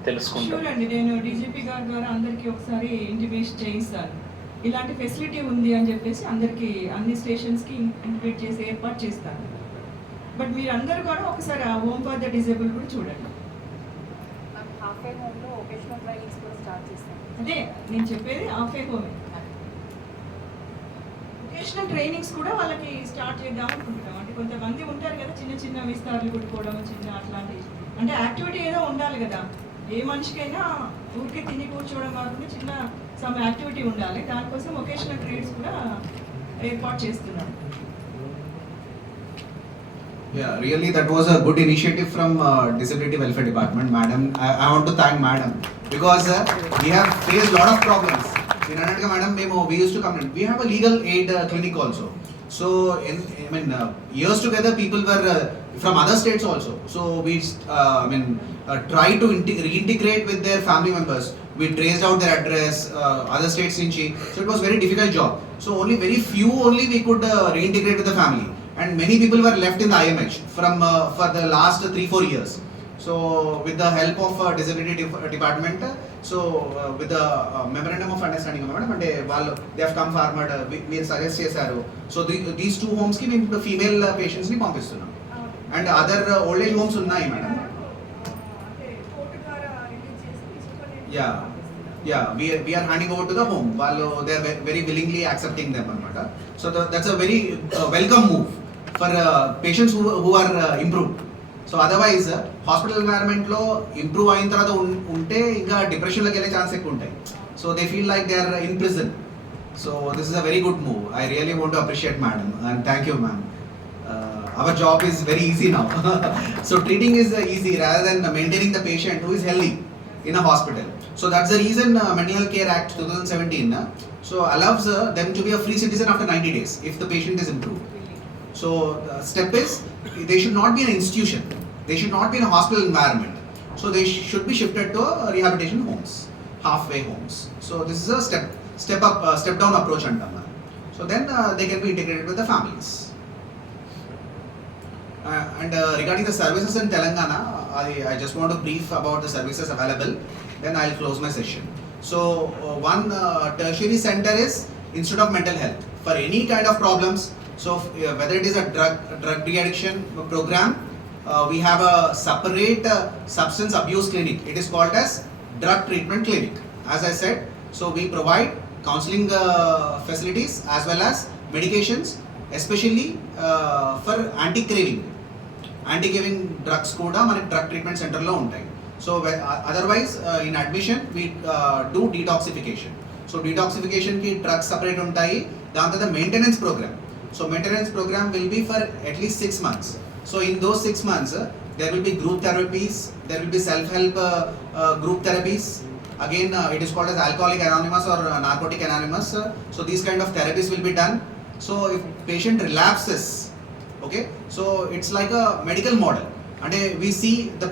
తెలుసుకుంటారు. చూడండి, నేను డీజీపీ గారి ద్వారా అందరికీ ఒకసారి ఇంటిమేషన్ చేయిస్తాను, ఇలాంటి ఫెసిలిటీ ఉంది అని చెప్పేసి అందరికీ అన్ని స్టేషన్స్కి ఇంటిమేట్ చేసి ఏర్పాటు చేస్తాను. బట్ మీరు అందరూ కూడా ఒకసారి ఆ హోమ్ ఫర్ ద డిజేబుల్ కూడా చూడండి. హాఫే హోమ్లో ఒకేషనల్ ట్రైనింగ్స్ కూడా స్టార్ట్ చేస్తాం. అదే నేను చెప్పేది హాఫే హోమే. వొకేషనల్ ట్రైనింగ్స్ కూడా వాళ్ళకి స్టార్ట్ చేద్దాం అనుకుంటున్నాం. అంటే కొంతమంది ఉంటారు కదా చిన్న చిన్న విస్తారాలు కుట్టుకోవడం, చిన్న అట్లాంటి అంటే యాక్టివిటీ ఏదో ఉండాలి కదా. ఏ మనిషికైనా ఊరికే తిని కూర్చోవడం కాకుండా చిన్న సమ్ యాక్టివిటీ ఉండాలి. దానికోసం వొకేషనల్ ట్రేడ్స్ కూడా ఏర్పాటు చేస్తున్నాం. Yeah, really that was a good initiative from Disability Welfare Department, Madam. I want to thank Madam because we have faced lot of problems. In Annatka Madam, we used to come in. We have a legal aid clinic also. So years together people were from other states also. So we try to reintegrate with their family members. We traced out their address, other states inchi. So it was very difficult job. So only very few only we could reintegrate with the family. And many people were left in the IMH from for the last 3-4 years. So with the help of Disability Department, so with the memorandum of understanding, they have come forward. We suggest chesaru. So these two homes ki we female patients ni పంపిస్తున్నాం. And other old age homes ఉన్నాయి madam. Yeah, we are handing over to the home. They are very willingly accepting them anamata. So that's a very welcome move for patients who are improved. So otherwise hospital environment lo improve అయిన తర్వాత ఉంటే ఇంకా depression లోకి వెళ్ళే chance ఎక్కువ ఉంటాయి. So they feel like they are in prison. So this is a very good move. I really want to appreciate madam and thank you ma'am. Our job is very easy now. So treating is easy rather than maintaining the patient who is healthy in a hospital. So that's the reason Mental Health Care Act 2017 so allows them to be a free citizen after 90 days if the patient is improved. So the step is they should not be an institution. They should not be in a hospital environment. So they should be shifted to rehabilitation homes, halfway homes. So this is a step down approach antama. So then they can be integrated with the families. And regarding the services in Telangana, I just want to brief about the services available. Then I'll close my session. So one tertiary center is Institute of Mental Health for any kind of problems. So whether it is a drug de-addiction program, we have a separate substance abuse clinic. It is called as drug treatment clinic. As I said, so we provide counseling facilities as well as medications, especially for anti-craving drugs kuda manaki drug treatment center lo untayi. So otherwise in admission we do detoxification. So detoxification ki drugs separate untayi. Danta the maintenance program. So maintenance program will be for at least 6 months. So in those 6 months there will be group therapies, there will be self-help group therapies. Again it is called as Alcoholic Anonymous or Narcotic Anonymous. So these kind of therapies will be done. So if patient relapses, okay, so it's like a medical model. And we see the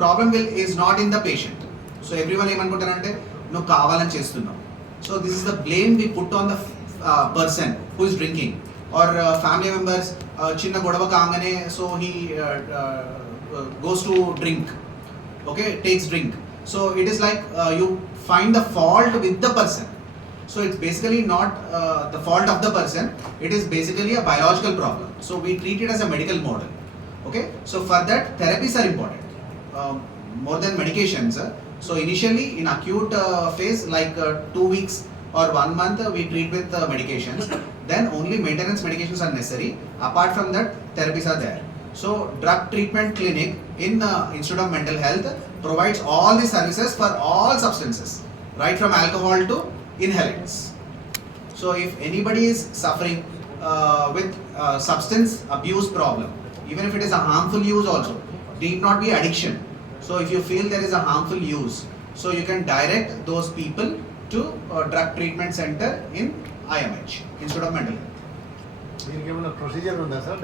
problem is not in the patient. So everyone emanuntarante no kavalan chestunnam. So this is the blame we put on the person who is drinking or family members chinna godava kaangane so he goes to drink, okay, takes drink. So it is like you find the fault with the person. So it's basically not the fault of the person, it is basically a biological problem. So we treat it as a medical model. Okay, so for that therapies are important more than medications. So initially in acute phase like 2 weeks or 1 month we treat with medications. Then only maintenance medications are necessary. Apart from that therapies are there. So drug treatment clinic in Institute of Mental Health provides all the services for all substances, right from alcohol to inhalants. So if anybody is suffering with substance abuse problem, even if it is a harmful use also, need not be addiction. So if you feel there is a harmful use, so you can direct those people to a drug treatment center in IMH instead of mental health. దీనికి ఏమైనా procedure ఉందా sir?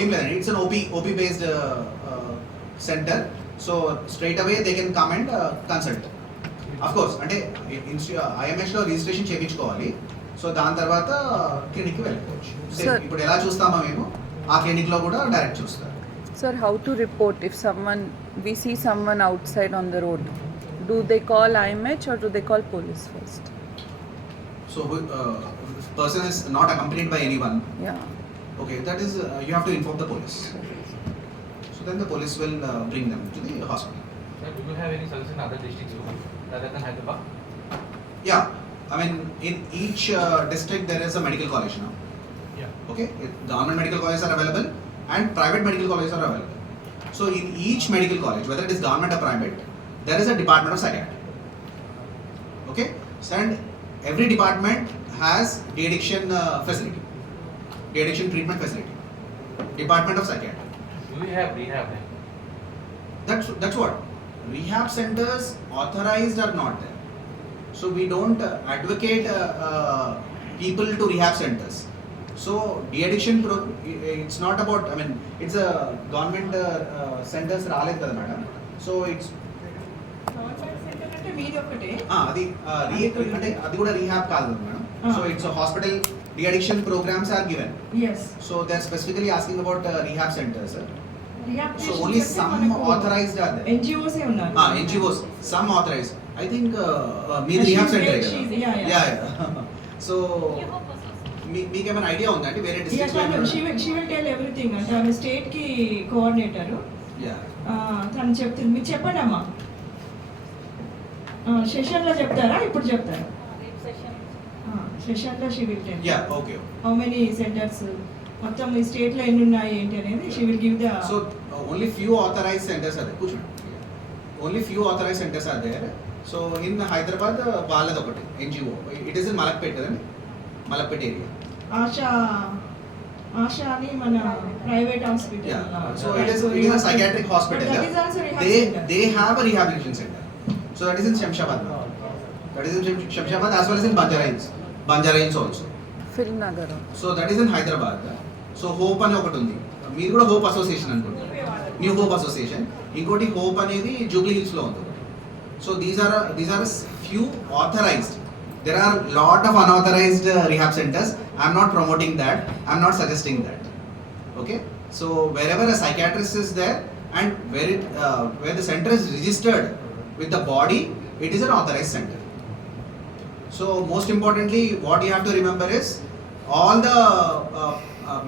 ఏం లేదండి, it's an OP based centre. So straight away they can come and consult. Of course అంటే IMH లో registration చేయించుకోవాలి. So దాని తర్వాత క్లినిక్కి వెళ్ళిపోవచ్చు. ఇప్పుడు ఎలా చూస్తామో మేము ఆ క్లినిక్ లో కూడా డైరెక్ట్ చూస్తారు. Sir, how to report if we see someone outside on the road? Do they call IMH or do they call police first? So if person is not accompanied by anyone, Yeah. okay, that is you have to inform the police. So then the police will bring them to the hospital. Sir, do you have any services in other districts rather than Hyderabad? Yeah, I mean in each district there is a medical college now. Yeah. Okay, government medical colleges are available and private medical colleges are available. So in each medical college, whether it is government or private, there is a department of psychiatry. Okay, so and every department has de-addiction facility, de-addiction treatment facility, department of psychiatry. Do we have rehab then? That's what rehab centers authorized are not there. So we don't advocate people to rehab centers. So de-addiction it's not about, I mean it's a government centers రాలేదు కదా madam. So it's government centre అంటే మీది ఒకటే. అది అంటే అది కూడా rehab కాదు madam. So it's a hospital, de-addiction programs are given. Yes. So they're specifically asking about rehab centers. Rehabilitation So only అంటే some మనకు authorized are there. NGOs ఏ ఉన్నారు. NGOs, some authorized. I think మీరు She's rehab center there, కదా. she's- yeah. Yeah. So మీకు ఏమైనా idea ఉందా అంటే వేరే Yes, districts she will tell everything. అంటే ఆమె స్టేట్ కి కోఆర్డినేటర్. యా తను చెప్తుంది. మీరు చెప్పండి అమ్మా. సెషన్ లో చెప్తారా ఇప్పుడు చెప్తారా? సెషన్ లో she will tell. Yeah okay. How many centres మొత్తం ఈ స్టేట్ లో ఎన్ని ఉన్నాయి ఏంటి అనేది she will give the. So only few authorized centers are there. కూర్చోండి. Only few authorized centers are there. So in Hyderabad వాళ్ళది ఒకటి NGO. It is in Malakpet కదండి, మలక్పేట్ ఏరియా. ఆశా అని మన private hospital. Yeah. So it is a psychiatric hospital. But that is also rehab center. They have a rehabilitation center. So that is in Shamshabad. That is in Shamshabad as well as in Banjara Hills also. Phil Nagar. So that is in Hyderabad. So Hope అని ఒకటి ఉంది. మీరు కూడా hope association అనుకుంటారు. New hope association. ఇంకోటి hope అనేది Jubilee hills లో ఉంది. So these are few authorized. There are lot of unauthorized rehab centers. I am not promoting that. I am not suggesting that. Okay. So wherever a psychiatrist is there and where the center is registered with the body, it is an authorized center. So most importantly, what you have to remember is all the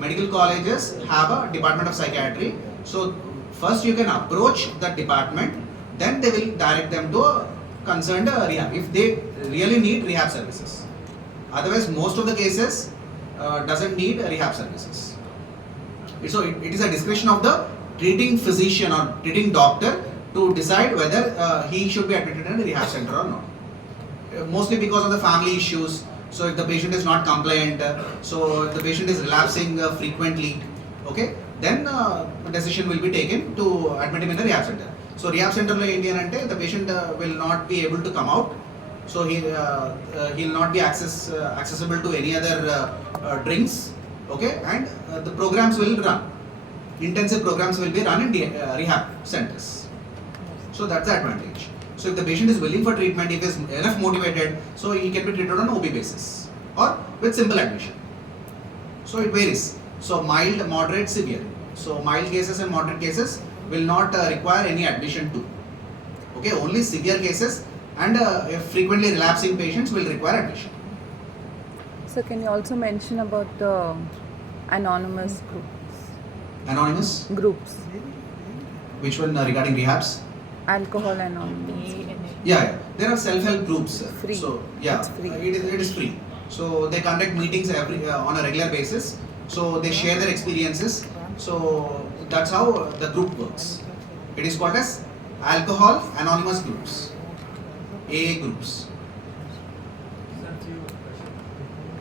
medical colleges have a department of psychiatry. So first you can approach that department, then they will direct them to a concerned rehab if they really need rehab services. Otherwise, most of the cases doesn't need rehab services. So it is a discretion of the treating physician or treating doctor to decide whether he should be admitted in a rehab center or not. Mostly because of the family issues. So if the patient is not compliant, so if the patient is relapsing frequently, okay, then a decision will be taken to admit him in a rehab center. So rehab center lo enti ante the patient will not be able to come out. So he will not be accessible to any other drinks, okay, and the programs will run. Intensive programs will be run in rehab centers. So that's the advantage. So if the patient is willing for treatment, if he is enough motivated, so he can be treated on OP basis or with simple admission. So it varies. So mild, moderate, severe. So mild cases and moderate cases will not require any admission too. Okay, only severe cases and frequently relapsing patients will require admission. So can you also mention about the anonymous Anonymous? groups? Which one regarding rehabs? Alcohol Anonymous. Yeah. There are self-help groups. Free. So yeah, It's free. It is free. So they conduct meetings on a regular basis. So they share their experiences. So that's how the group works. It is called as alcohol anonymous groups, AA groups.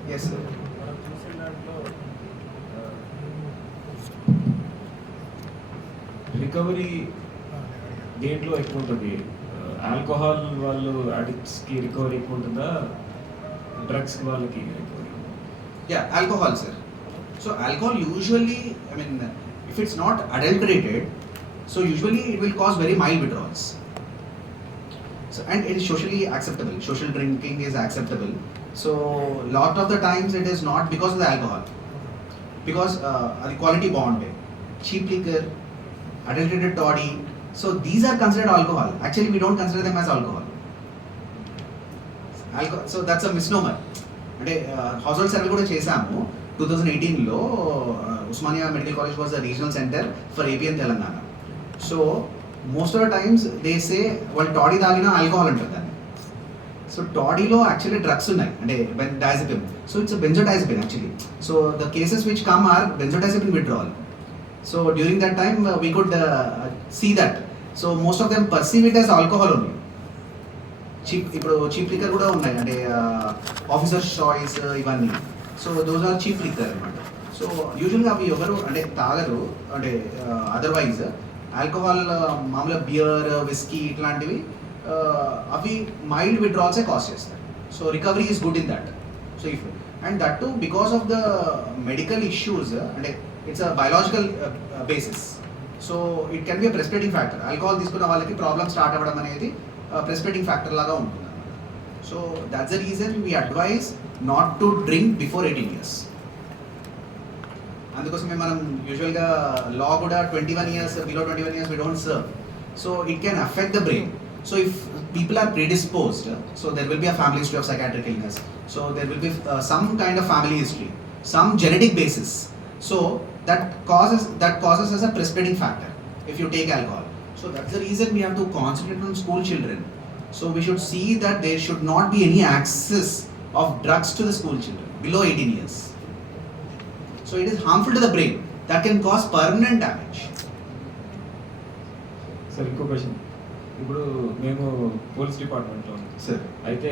Yes sir. మనం చూసిన దాంట్లో recovery దేంట్లో ఎక్కువ ఉంటుంది? Alcohol వాళ్ళు అడిక్ట్స్కి recovery ఎక్కువ ఉంటుందా, డ్రగ్స్కి వాళ్ళకి recovery? Yeah, alcohol sir. So alcohol usually, I mean, if it's not adulterated, so usually it will cause very mild withdrawals. So and it is socially acceptable. Social drinking is acceptable. So lot of the times it is not because of the alcohol, because the quality bond, cheap liquor, adulterated toddy. So these are considered alcohol. Actually, we don't consider them as alcohol. So that's a misnomer. అంటే household survey కూడా చేశాము 2018లో. Osmania medical college was the regional centre for AP and Telangana. So most of the times they say వాళ్ళు toddy తాగినా alcohol ఉంటుంది దాన్ని. So టాడీలో actually drugs ఉన్నాయి, అంటే diazepine. So it's benzodiazepine actually. So the cases which come are benzodiazepine withdrawal. So during that time we could see that. So most of them perceive it as alcohol only. ఇప్పుడు cheap liquor కూడా ఉన్నాయి, అంటే Officer's Choice ఇవన్నీ. So those are cheap liquor అనమాట. So యూజువల్గా అవి ఎవరు అంటే తాగరు, అంటే అదర్వైజ్ ఆల్కహాల్ మామూలుగా బియర్, విస్కీ ఇట్లాంటివి అవి మైల్డ్ విత్డ్రాల్సే కాజ్ చేస్తాయి. So recovery is good in that. So if and that to because of the medical issues, అంటే it's a biological basis. So it can be a precipitating factor. Alcohol తీసుకున్న వాళ్ళకి problem start అవ్వడం అనేది precipitating factor లాగా ఉంటుంది. So that's the reason we advise not to drink before 18 years. అందుకోసమే మనం యూజువల్గా లా కూడా 21 years, below 21 years we don't serve. So it can affect the brain. So if people are predisposed, so there will be a family history of psychiatric illness. So there will be some kind of family history, some genetic basis. So that causes as a precipitating factor if you take alcohol. So that's the reason we have to concentrate on school children. So we should see that there should not be any access of drugs to the school children below 18 years. So it is harmful to the brain. That can cause permanent damage. Sir ఇంకో question. ఇప్పుడు మేము police డిపార్ట్మెంట్లో ఉన్నాం sir. అయితే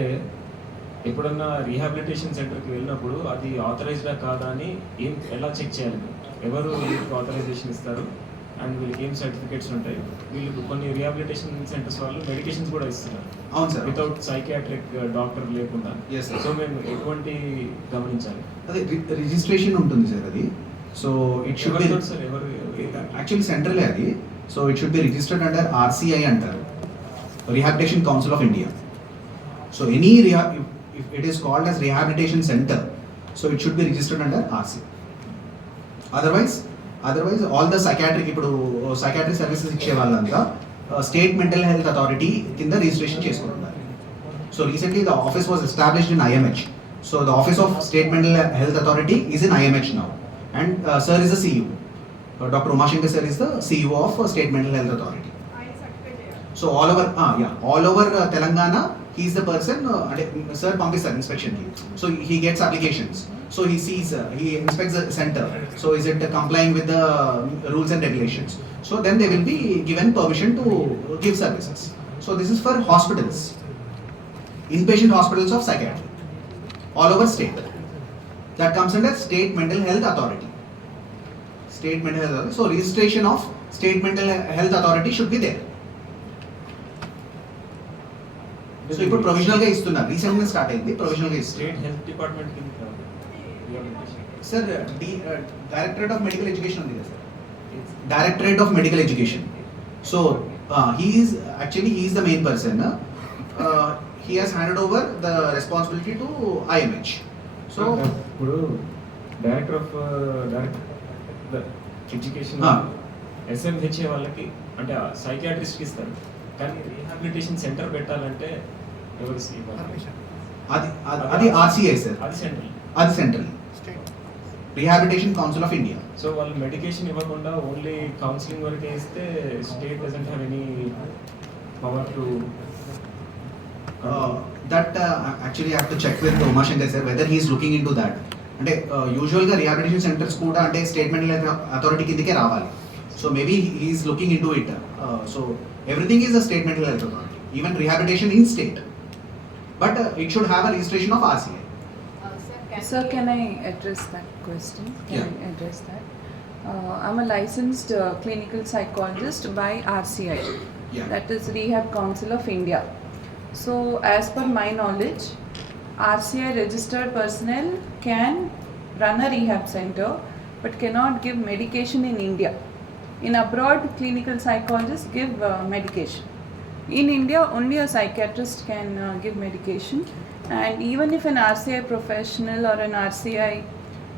ఎప్పుడన్నా rehabilitation సెంటర్కి వెళ్ళినప్పుడు అది ఆథరైజ్డా కాదా అని ఎలా చెక్ చేయాలి? ఎవరు ఆథరైజేషన్ ఇస్తారు అండ్ వీళ్ళకి ఏం సర్టిఫికేట్స్ ఉంటాయి? వీళ్ళకి కొన్ని రీహాబిలిటేషన్ సెంటర్స్ వాళ్ళు మెడికేషన్స్ కూడా ఇస్తున్నారు. అవును సార్. వితౌట్ సైకియాట్రిక్ డాక్టర్ లేకుండా. Yes, sir. సో మేము ఎటువంటి గమనించాలి? అదే రిజిస్ట్రేషన్ ఉంటుంది సార్ అది. So it should be sir ఎవరు యాక్చువల్లీ సెంట్రలే అది. So it should be registered under RCI అంటారు, rehabilitation council of India. So any if it is called as rehabilitation center, so it should be registered under RCI. Otherwise all the psychiatric services ఇచ్చే వాళ్ళంతా state mental health authority కింద registration చేసుకుని ఉండాలి. So recently the office was established in IMH. So the office of state mental health authority is in IMH now, and sir is the CEO. Dr. Umashnkar sir is the CEO of State Mental Health Authority. So all over Telangana, he is the person, sir పంపిస్తారు inspection ki. So he gets applications. So he sees, he inspects the center. So is it complying with the rules and regulations? So then they will be given permission to give services. So this is for hospitals, inpatient hospitals of psychiatry, all over state. That comes under State Mental Health Authority. State Mental Health Authority. So registration of State Mental Health Authority should be there. So ఇప్పుడు provisional గా ఇస్తున్నారు, recent గా start అయింది, provisional గా ఇస్తున్నారు. State health department కింద sir directorate of medical education ఉంది కదా sir, directorate of medical education. So he is the main person. He has handed over the responsibility to IMH. So ఇప్పుడు director of education SMHA వాళ్ళకి అంటే సైకియాట్రిస్ట్కి ఇస్తారు, కానీ rehabilitation centre పెట్టాలంటే ఎవరు అది RCI సార్, అది central rehabilitation council of India. So వాళ్ళు మెడికేషన్ ఇవ్వకుండా ఓన్లీ కౌన్సిలింగ్ వరకే ఇస్తే state doesn't have any power to that actually I have to check with Umashnkar sir whether he is looking into that. అంటే యూజువల్గా rehabilitation centres కూడా అంటే state mental authority కిందకే రావాలి. So maybe he is looking into it. So everything is a state mental health authority, even rehabilitation in state. But it should have a registration of RCI. Sir, can I address that question? Can I address that? I'm a licensed clinical psychologist by RCI, that is Rehab Council of India. So, as per my knowledge, RCI registered personnel can run a rehab center but cannot give medication in India. In abroad, clinical psychologists give medication. In India, only a psychiatrist can give medication. And even if an RCI professional or an RCI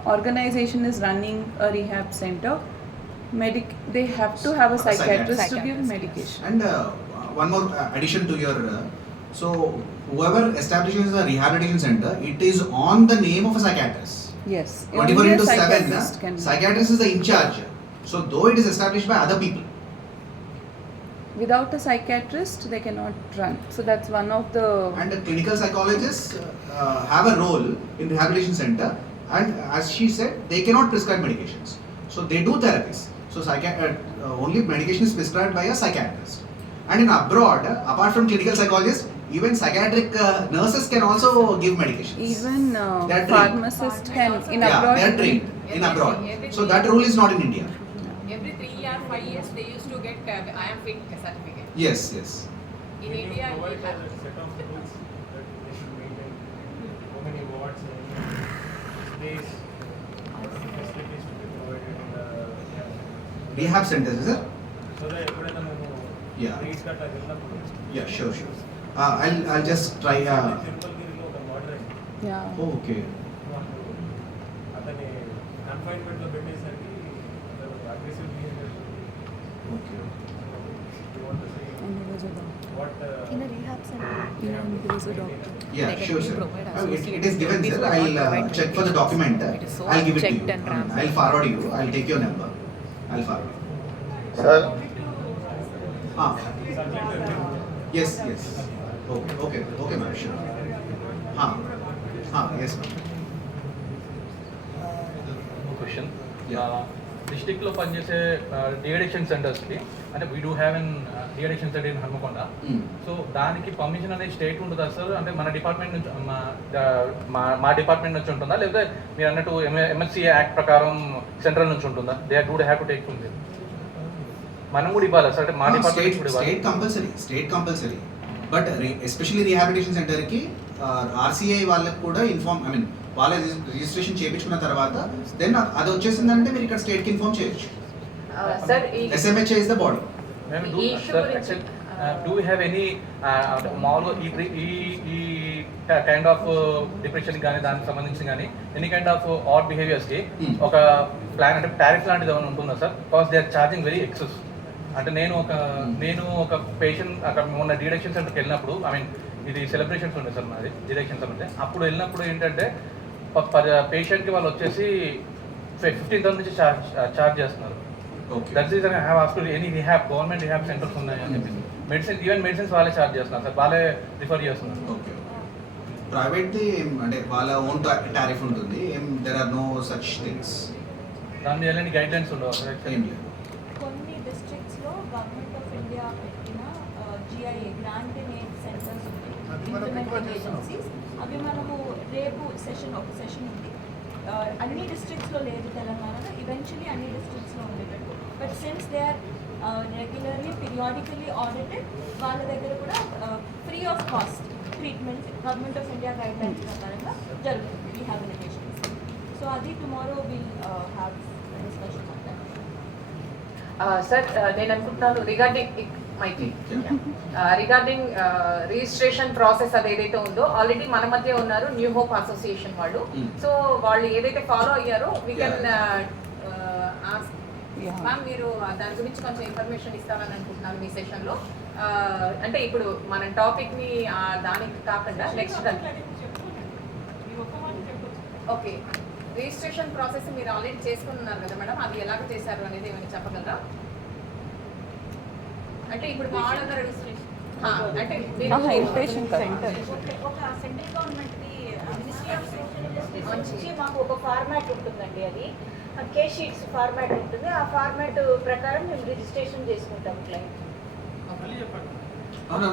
organization is running a rehab center, they have to have a psychiatrist to give medication. And one more addition to your, so whoever establishes a rehabilitation center, it is on the name of a psychiatrist. Yes. 24/7, psychiatrist is the in charge. So though it is established by other people, without a psychiatrist, they cannot run. So that's one of the. And the clinical psychologists have a role in rehabilitation center, and as she said, they cannot prescribe medications. So they do therapies. So only medication is prescribed by a psychiatrist. And in abroad, apart from clinical psychologists, even psychiatric nurses can also give medications. Even pharmacists can in abroad. They are trained in abroad. So that rule is not in India. Every 3 or 5 years they used to get I am fit certificate. Yes, yes. In India, we provide have. a set of rules that they should maintain. How many wards, space, what are the facilities to be provided in the Rehab centers, is it? so that everyone Yeah. reach that level. Yeah, sure. I'll just try. తిరుపతిలో ఒక murder Yeah. Oh, okay. అతని confinement లో పెట్టేసరికి aggressive behaviour Okay. And he was a doctor. What In a rehab center. Yeah, he was a doctor. Yeah, sure, sir. It is given, sir. I'll check for the document. I'll give it to you. I'll forward you. I'll take your number. I'll forward you. Sir, Yes, yes. Okay, ma'am. Sure. Yes, ma'am. Question Yeah. డిస్ట్రిక్ట్లో పనిచేసే de-addiction సెంటర్స్కి అంటే we do have an de-addiction centre in Hanamkonda. So దానికి permission అనేది state ఉంటుందా sir? అంటే మన department నుంచి మా డిపార్ట్మెంట్ నుంచి ఉంటుందా, లేదా మీరు అన్నట్టు MHCA యాక్ట్ ప్రకారం సెంట్రల్ నుంచి ఉంటుందా? They do have to take ఉంది. మనం కూడా ఇవ్వాలా సార్? అంటే మా డిపార్ట్మెంట్ కూడా ఇవ్వాలి. State compulsory. But especially rehabilitation సెంటర్కి RCI వాళ్ళకి కూడా వాళ్ళ రిజిస్ట్రేషన్ చేయించుకున్న తర్వాత దెన్ అది వచ్చేసిందంటే మీరు ఇక్కడ స్టేట్కి ఇన్ఫార్మ్ చేయొచ్చు. Sir, SMHA is the body. Do we have any మామూలుగా ఈ కైండ్ ఆఫ్ డిప్రెషన్ కానీ దానికి సంబంధించి కానీ ఎనీ కైండ్ ఆఫ్ ఆడ్ బిహేవియర్స్కి ఒక ప్లాన్ అంటే టారిఫ్ లాంటిది ఏమైనా ఉంటుందా sir? Because they are charging very excess. అంటే నేను ఒక పేషెంట్ అక్కడ మొన్న డిడక్షన్ సెంటర్కి వెళ్ళినప్పుడు, ఇది సెలబ్రేషన్స్ ఉండే సార్ మాది డిడక్షన్ సెంటర్. అప్పుడు వెళ్ళినప్పుడు ఏంటంటే పేషెంట్కి వాళ్ళు వచ్చేసి 15,000 నుంచి ఛార్జ్ చేస్తున్నారు. That's reason I have asked any rehab government rehab centres ఉన్నాయి అని చెప్పి. మెడిసిన్స్ వాళ్ళే ఛార్జ్ చేస్తున్నారు సార్, వాళ్ళే రిఫర్ చేస్తున్నారు. ఓకే. ప్రైవేట్ది అంటే వాళ్ళ ఓన్ టారిఫ్ ఉంటుంది. There are no such things. దాని మీద ఎలాంటి గైడ్ లైన్స్ ఉండవు? కొన్ని డిస్ట్రిక్ట్స్ లో గవర్నమెంట్ ఆఫ్ ఇండియా పెట్టిన GIA గ్రాంట్ ఎయిడ్ సెంటర్స్ ఉన్నాయి, ఇంప్లిమెంటింగ్ ఏజెన్సీస్. అవి మనము రేపు ఒక సెషన్ ఉంది. అన్ని డిస్ట్రిక్ట్స్లో లేదు తెలంగాణలో, ఈవెన్చువలీ అన్ని డిస్ట్రిక్ట్స్లో ఉండేటట్టు. But since they are regularly periodically audited, వాళ్ళ దగ్గర కూడా free of cost treatment government of India guidelines ప్రకారంగా జరుగుతుంది రీహాబిలిటేషన్. సో అది tomorrow will have discussion on that. Sir నేను అనుకుంటున్నాను రిగార్డింగ్ రిజిస్ట్రేషన్ ప్రాసెస్ అది ఏదైతే ఉందో ఆల్రెడీ మన మధ్య ఉన్నారు న్యూ హోప్ అసోసియేషన్ వాళ్ళు. సో వాళ్ళు ఏదైతే ఫాలో అయ్యారో వీ కెన్ మ్యామ్ మీరు దాని గురించి కొంచెం ఇన్ఫర్మేషన్ ఇస్తామని అనుకుంటున్నాను మీ సెషన్లో. అంటే ఇప్పుడు మన టాపిక్ని దానికి కాకుండా నెక్స్ట్ ఓకే రిజిస్ట్రేషన్ ప్రాసెస్ మీరు ఆల్రెడీ చేసుకున్నారు కదా మేడం, అది ఎలాగ చేశారు అనేది ఏమైనా చెప్పగలరా? అంటే ఇప్పుడు వాళ్ళందరూ రిజిస్ట్రేషన్ అంటే ఒక సెంట్రల్ గవర్నమెంట్ది మినిస్ట్రీ ఆఫ్ సోషల్ జస్టిస్ నుంచి మాకు ఒక ఫార్మాట్ ఉంటుందండి. అది కేస్ షీట్స్ ఫార్మాట్ ఉంటుంది. ఆ ఫార్మాట్ ప్రకారం మేము రిజిస్ట్రేషన్ చేసుకుంటాం client.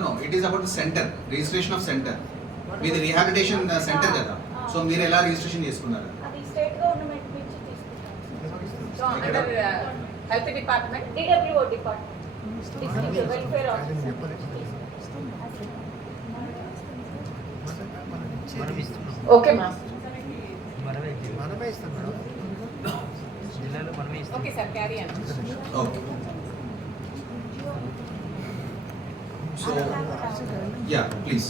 No. It is about the center, registration of center. With the rehabilitation center కదా. So మీరు ఎలా రిజిస్ట్రేషన్ చేసుకున్నారు? అది స్టేట్ గవర్నమెంట్ నుంచి తీసుకుంటాం. So under health department, DWO department, district welfare officer. Okay ma'am. Okay sir, carry on. Okay. So yeah, please.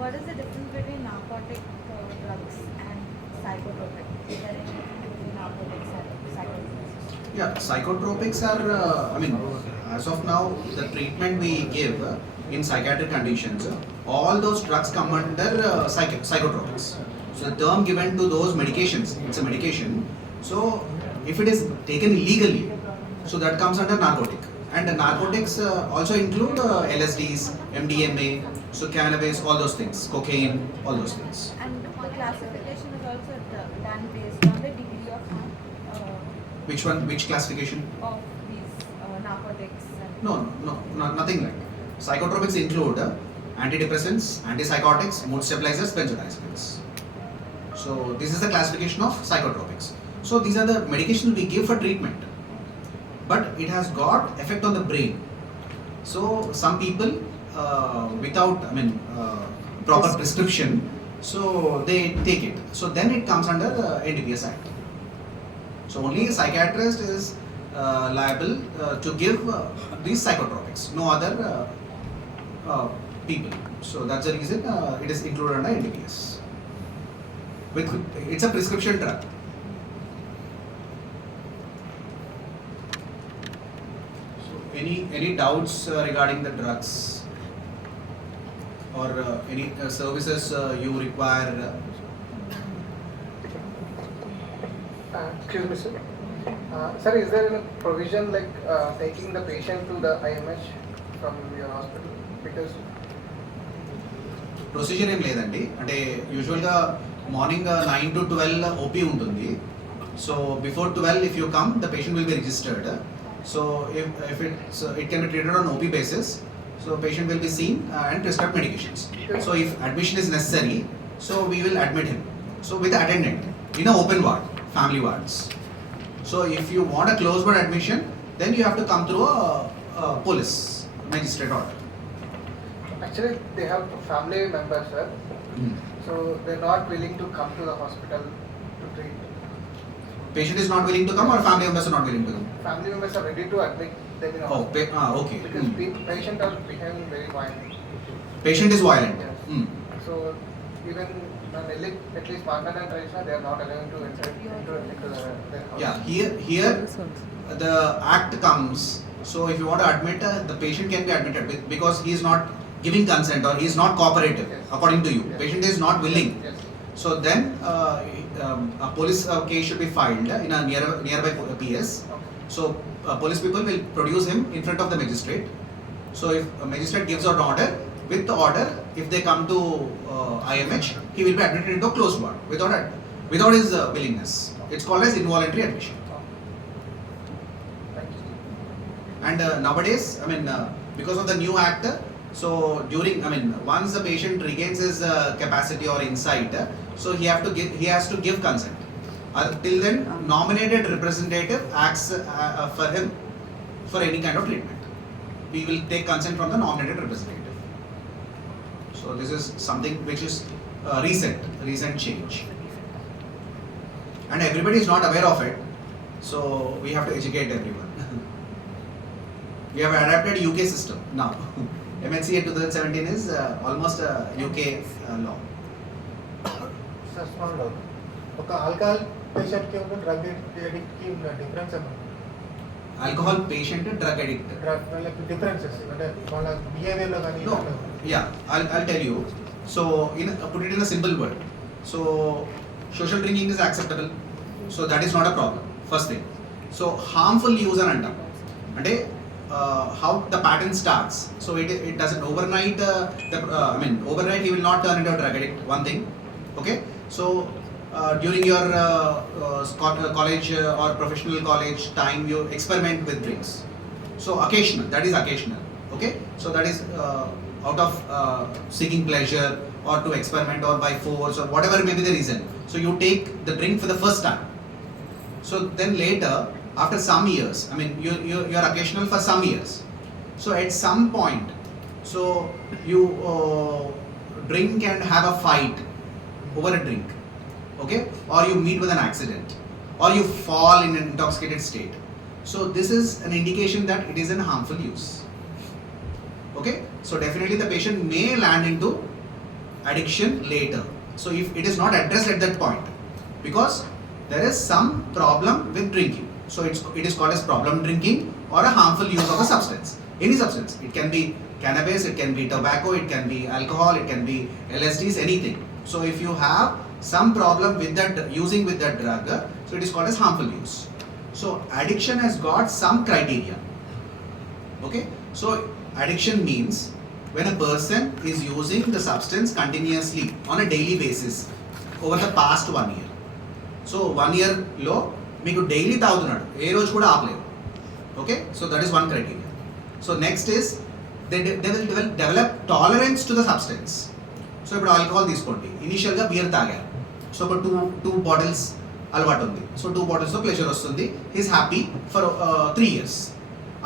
What is the difference between narcotic drugs and psychotropic? Is there any difference between narcotics and psychotropics? Yeah, psychotropics are, as of now, the treatment we give in psychiatric conditions, all those drugs come under psychotropics. So the term given to those medications, it's a medication. So if it is taken illegally, so that comes under narcotic. And the narcotics also include LSDs, MDMA, so cannabis, all those things, cocaine, all those things. And the classification is also done based on the degree of Which one? Which classification? of these narcotics. And No, nothing like that. Psychotropics include antidepressants, antipsychotics, mood stabilizers, benzodiazepines. So this is the classification of psychotropics. So these are the medications we give for treatment, but it has got effect on the brain. So some people without, proper prescription, so they take it. So then it comes under the NDPS Act. So only a psychiatrist is liable to give these psychotropics, no other people. So that's the reason it is included under NDPS. It's a prescription drug. So any doubts regarding the drugs or any services you require? Excuse me, sir. Sir, is there any provision like taking the patient to the IMH from your hospital? Because procedure ఏం లేదండి, అంటే యూజువల్గా morning 9 to 12 OP ఉంటుంది. So before 12 if you come the patient will be registered. So if it can be treated on OP basis. So patient will be seen and prescribe medications. So if admission is necessary, so we will admit him. So with attendant in a open ward, family wards. So if you want a closed ward admission, then you have to come through a police magistrate order. actually they have family members, sir. So they're not willing to come to the hospital to treat. Patient is not willing to come, or family members are not willing to come? Family members are ready to admit them in a Oh, hospital. okay. Because patient are behaving very violent. Patient is violent. Yes. So even at least Margaret and Raisa, they are not allowing to enter into their house. Yeah, here the act comes. So if you want to admit, the patient can be admitted because he is not giving consent or he is not cooperative. Yes. According to you, Yes. patient is not willing. Yes. So then a police case should be filed in a nearby PS. Okay. So police people will produce him in front of the magistrate. So if a magistrate gives out an order, with the order, if they come to IMH, he will be admitted into a closed ward without his willingness. It's called as involuntary admission. Thank you. And nowadays, because of the new act, so once the patient regains his capacity or insight, so he has to give consent. Till then, nominated representative acts for him for any kind of treatment. We will take consent from the nominated representative. So this is something which is recent change, and everybody is not aware of it. So we have to educate everyone. We have adapted UK system now. MHCA 2017 is almost a UK law. Sir, small doubt. ఒక alcohol patient కి ఉన్న drug addict కి ఉన్న difference ఏమన్నా? Alcohol patient, drug addict. Drug వాళ్ళకి differences అంటే వాళ్ళ behaviour లో కానీ No, yeah, I'll tell you. So put it in a simple word. So social drinking is acceptable. So that is not a problem. First thing. So harmful use and antam. Ante how the pattern starts. So it doesn't overnight. Overnight he will not turn into a drug addict. One thing. Okay. So during your college or professional college time, you experiment with drinks. So occasional, that is occasional. Okay, so that is out of seeking pleasure or to experiment or by force or whatever may be the reason. So you take the drink for the first time. So then later, after some years, I mean you are occasional for some years. So at some point, so you drink and have a fight over a drink, okay, or you meet with an accident, or you fall in an intoxicated state. So this is an indication that it is a harmful use. Okay, so definitely the patient may land into addiction later. So if it is not addressed at that point, because there is some problem with drinking, so it is called as problem drinking or a harmful use of a substance, any substance. It can be cannabis, it can be tobacco, it can be alcohol, it can be LSDs, anything. So if you have some problem with that using with that drug, so it is called as harmful use. So addiction has got some criteria. Okay, so addiction means when a person is using the substance continuously on a daily basis over the past 1 year. So 1 year lo meeku daily taagutunnadu, ఏ రోజు కూడా ఆపలేదు. Okay, so that is one criteria. So next is they will develop tolerance to the substance. So ఇప్పుడు alcohol తీసుకోండి, ఇనిషియల్గా beer తాగారు, so ఒక two bottles అలవాటు ఉంది, సో 2 బాటిల్స్తో ప్లెజర్ వస్తుంది, he's happy for 3 years.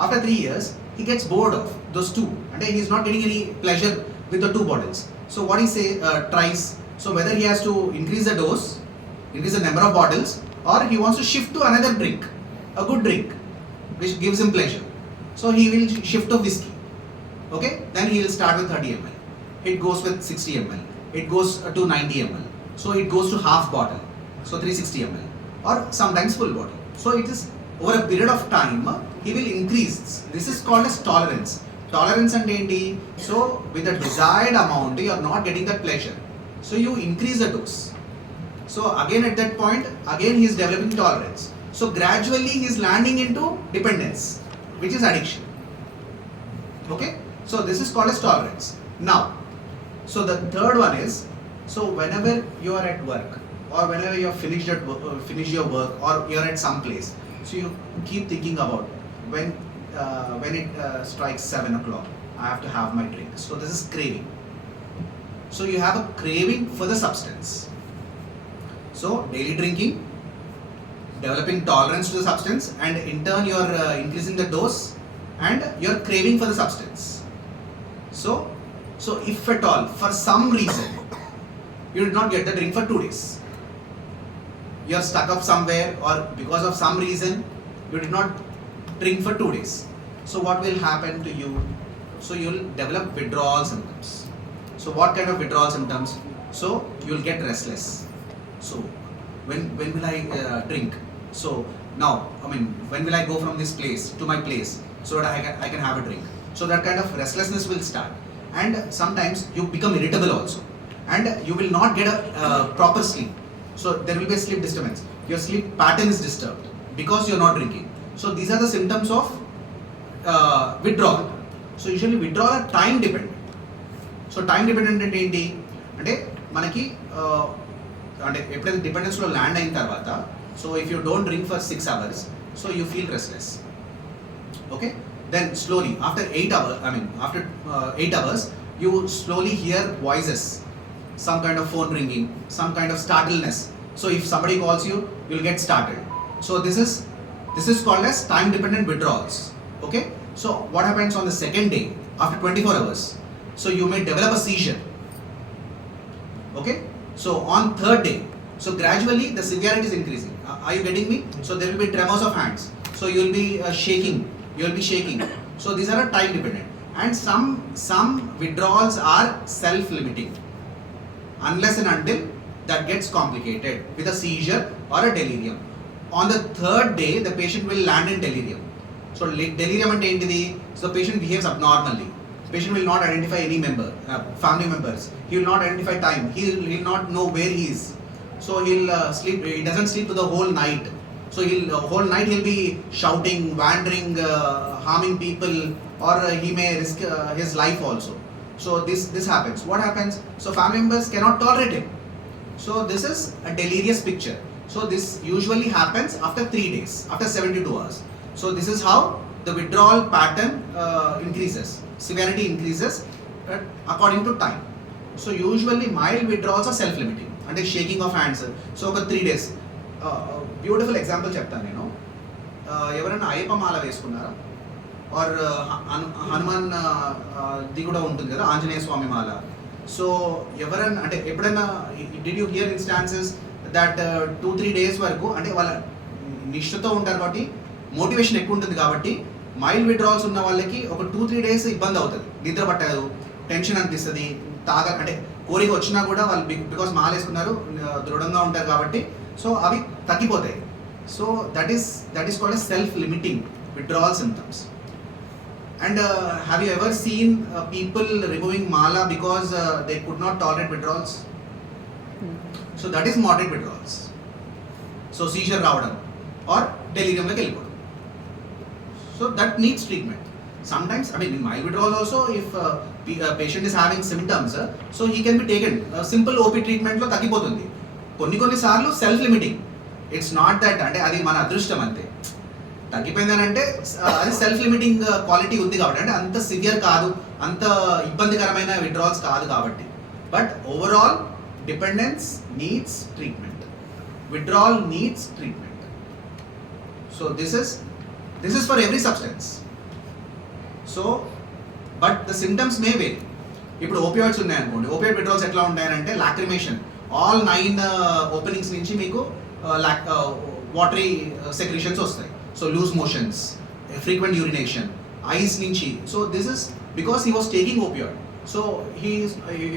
After 3 years he gets bored of those 2 and he is not getting any pleasure with the 2 bottles. So what he tries, so whether he has to increase the dose, increase the number of bottles, or he wants to shift to another drink, a good drink which gives him pleasure. So he will shift to whiskey. Okay, then he will start with 30 ml, it goes with 60 ml, it goes to 90 ml, so it goes to half bottle, so 360 ml, or sometimes full bottle. So it is over a period of time he will increase. This is called as tolerance. Tolerance and enti, so with the desired amount you are not getting that pleasure, so you increase the dose. So again at that point again he is developing tolerance. So gradually he is landing into dependence, which is addiction. Okay, so this is called as tolerance. Now, so the third one is, so whenever you are at work or whenever you have finished your work or you are at some place, so you keep thinking about when it strikes 7 o'clock, I have to have my drink. So this is craving. So you have a craving for the substance. So daily drinking, developing tolerance to the substance, and in turn you are increasing the dose and you are craving for the substance. So if at all for some reason you did not get the drink for 2 days, you are stuck up somewhere, or because of some reason you did not drink for 2 days, so what will happen to you? So you will develop withdrawal symptoms. So what kind of withdrawal symptoms? So you will get restless. So when will I drink? So now, I mean, when will I go from this place to my place so that I can have a drink? So that kind of restlessness will start, and sometimes you become irritable also, and you will not get a proper sleep. So there will be a sleep disturbance. Your sleep pattern is disturbed because you are not drinking. So these are the symptoms of withdrawal. So usually withdrawal are time dependent. So time dependent అంటే ఏంటి అంటే మనకి అంటే ఎప్పుడైతే డిపెండెన్స్లో land అయిన తర్వాత, so if you don't drink for 6 hours, so you feel restless. Okay, then slowly after 8 hours you slowly hear voices, some kind of phone ringing, some kind of startledness. So if somebody calls you, you'll get startled. So this is called as time dependent withdrawals. Okay, so what happens on the second day after 24 hours, so you may develop a seizure. Okay, so on third day, so gradually the severity is increasing. Are you getting me? So there will be tremors of hands, so you will be shaking. So these are time dependent, and some withdrawals are self limiting, unless and until that gets complicated with a seizure or a delirium. On the third day the patient will land in delirium. So delirium ante entidi, so the patient behaves abnormally. Patient will not identify any family members. He will not identify time. He will not know where he is. So he'll sleep. He doesn't sleep for the whole night. So whole night he'll be shouting, wandering, harming people, or he may risk his life also. So this happens. What happens? So family members cannot tolerate him. So this is a delirious picture. So this usually happens after 3 days, after 72 hours. So this is how the withdrawal pattern increases, severity increases according to time. So usually mild withdrawals are self-limiting, and shaking of hands. So ఒక 3 days. Beautiful example చెప్తాను నేను. ఎవరైనా అయ్యప్ప మాల వేసుకున్నారా? Are Hanuman the కూడా ఉంటుంది కదా, ఆంజనేయ స్వామి మాల. So ఎవరైనా అంటే ఎప్పుడైనా did you here instances that 2-3 days వరకు అంటే వాళ్ళ నిష్ఠతో ఉంటారు కాబట్టి మోటివేషన్ ఎక్కువ ఉంటుంది కాబట్టి మైల్డ్ విడ్రాల్స్ ఉన్న వాళ్ళకి ఒక 2-3 days ఇబ్బంది అవుతుంది. నిద్ర పట్టదు, టెన్షన్ అనిపిస్తుంది, అంటే కోరిక వచ్చినా కూడా వాళ్ళు బికాస్ మాల వేసుకున్నారు, దృఢంగా ఉంటారు కాబట్టి సో అవి తగ్గిపోతాయి. So that is called self limiting withdrawal symptoms. And have you ever seen people removing mala because they could not tolerate withdrawals? So that is moderate withdrawals. So seizure రావడం or delirium లోకి వెళ్ళిపోవడం. So that needs treatment. Sometimes, I mean, in mild withdrawals also, if a patient is having symptoms, so he can be taken. Simple OP treatment లో తగ్గిపోతుంది. కొన్ని సార్లు self limiting. It's not that అంటే అది మన అదృష్టం అంతే. తగ్గిపోయిందని అంటే అది సెల్ఫ్ లిమిటింగ్ క్వాలిటీ ఉంది కాబట్టి, అంటే అంత సివియర్ కాదు, అంత ఇబ్బందికరమైన విడ్రాల్స్ కాదు కాబట్టి. But overall dependence needs treatment, withdrawal needs treatment. So this is for every substance. So but the symptoms may vary. ఇప్పుడు ఓపియాయిడ్స్ ఉన్నాయనుకోండి, ఓపియాయిడ్ విడ్రాల్స్ ఎట్లా ఉంటాయనంటే లాక్రిమేషన్, ఆల్ 9 ఓపెనింగ్స్ నుంచి మీకు వాటరీ సెక్రీషన్స్ వస్తాయి. So loose motions, frequent urination, eyes nunchi. So this is because he was taking opioid. So if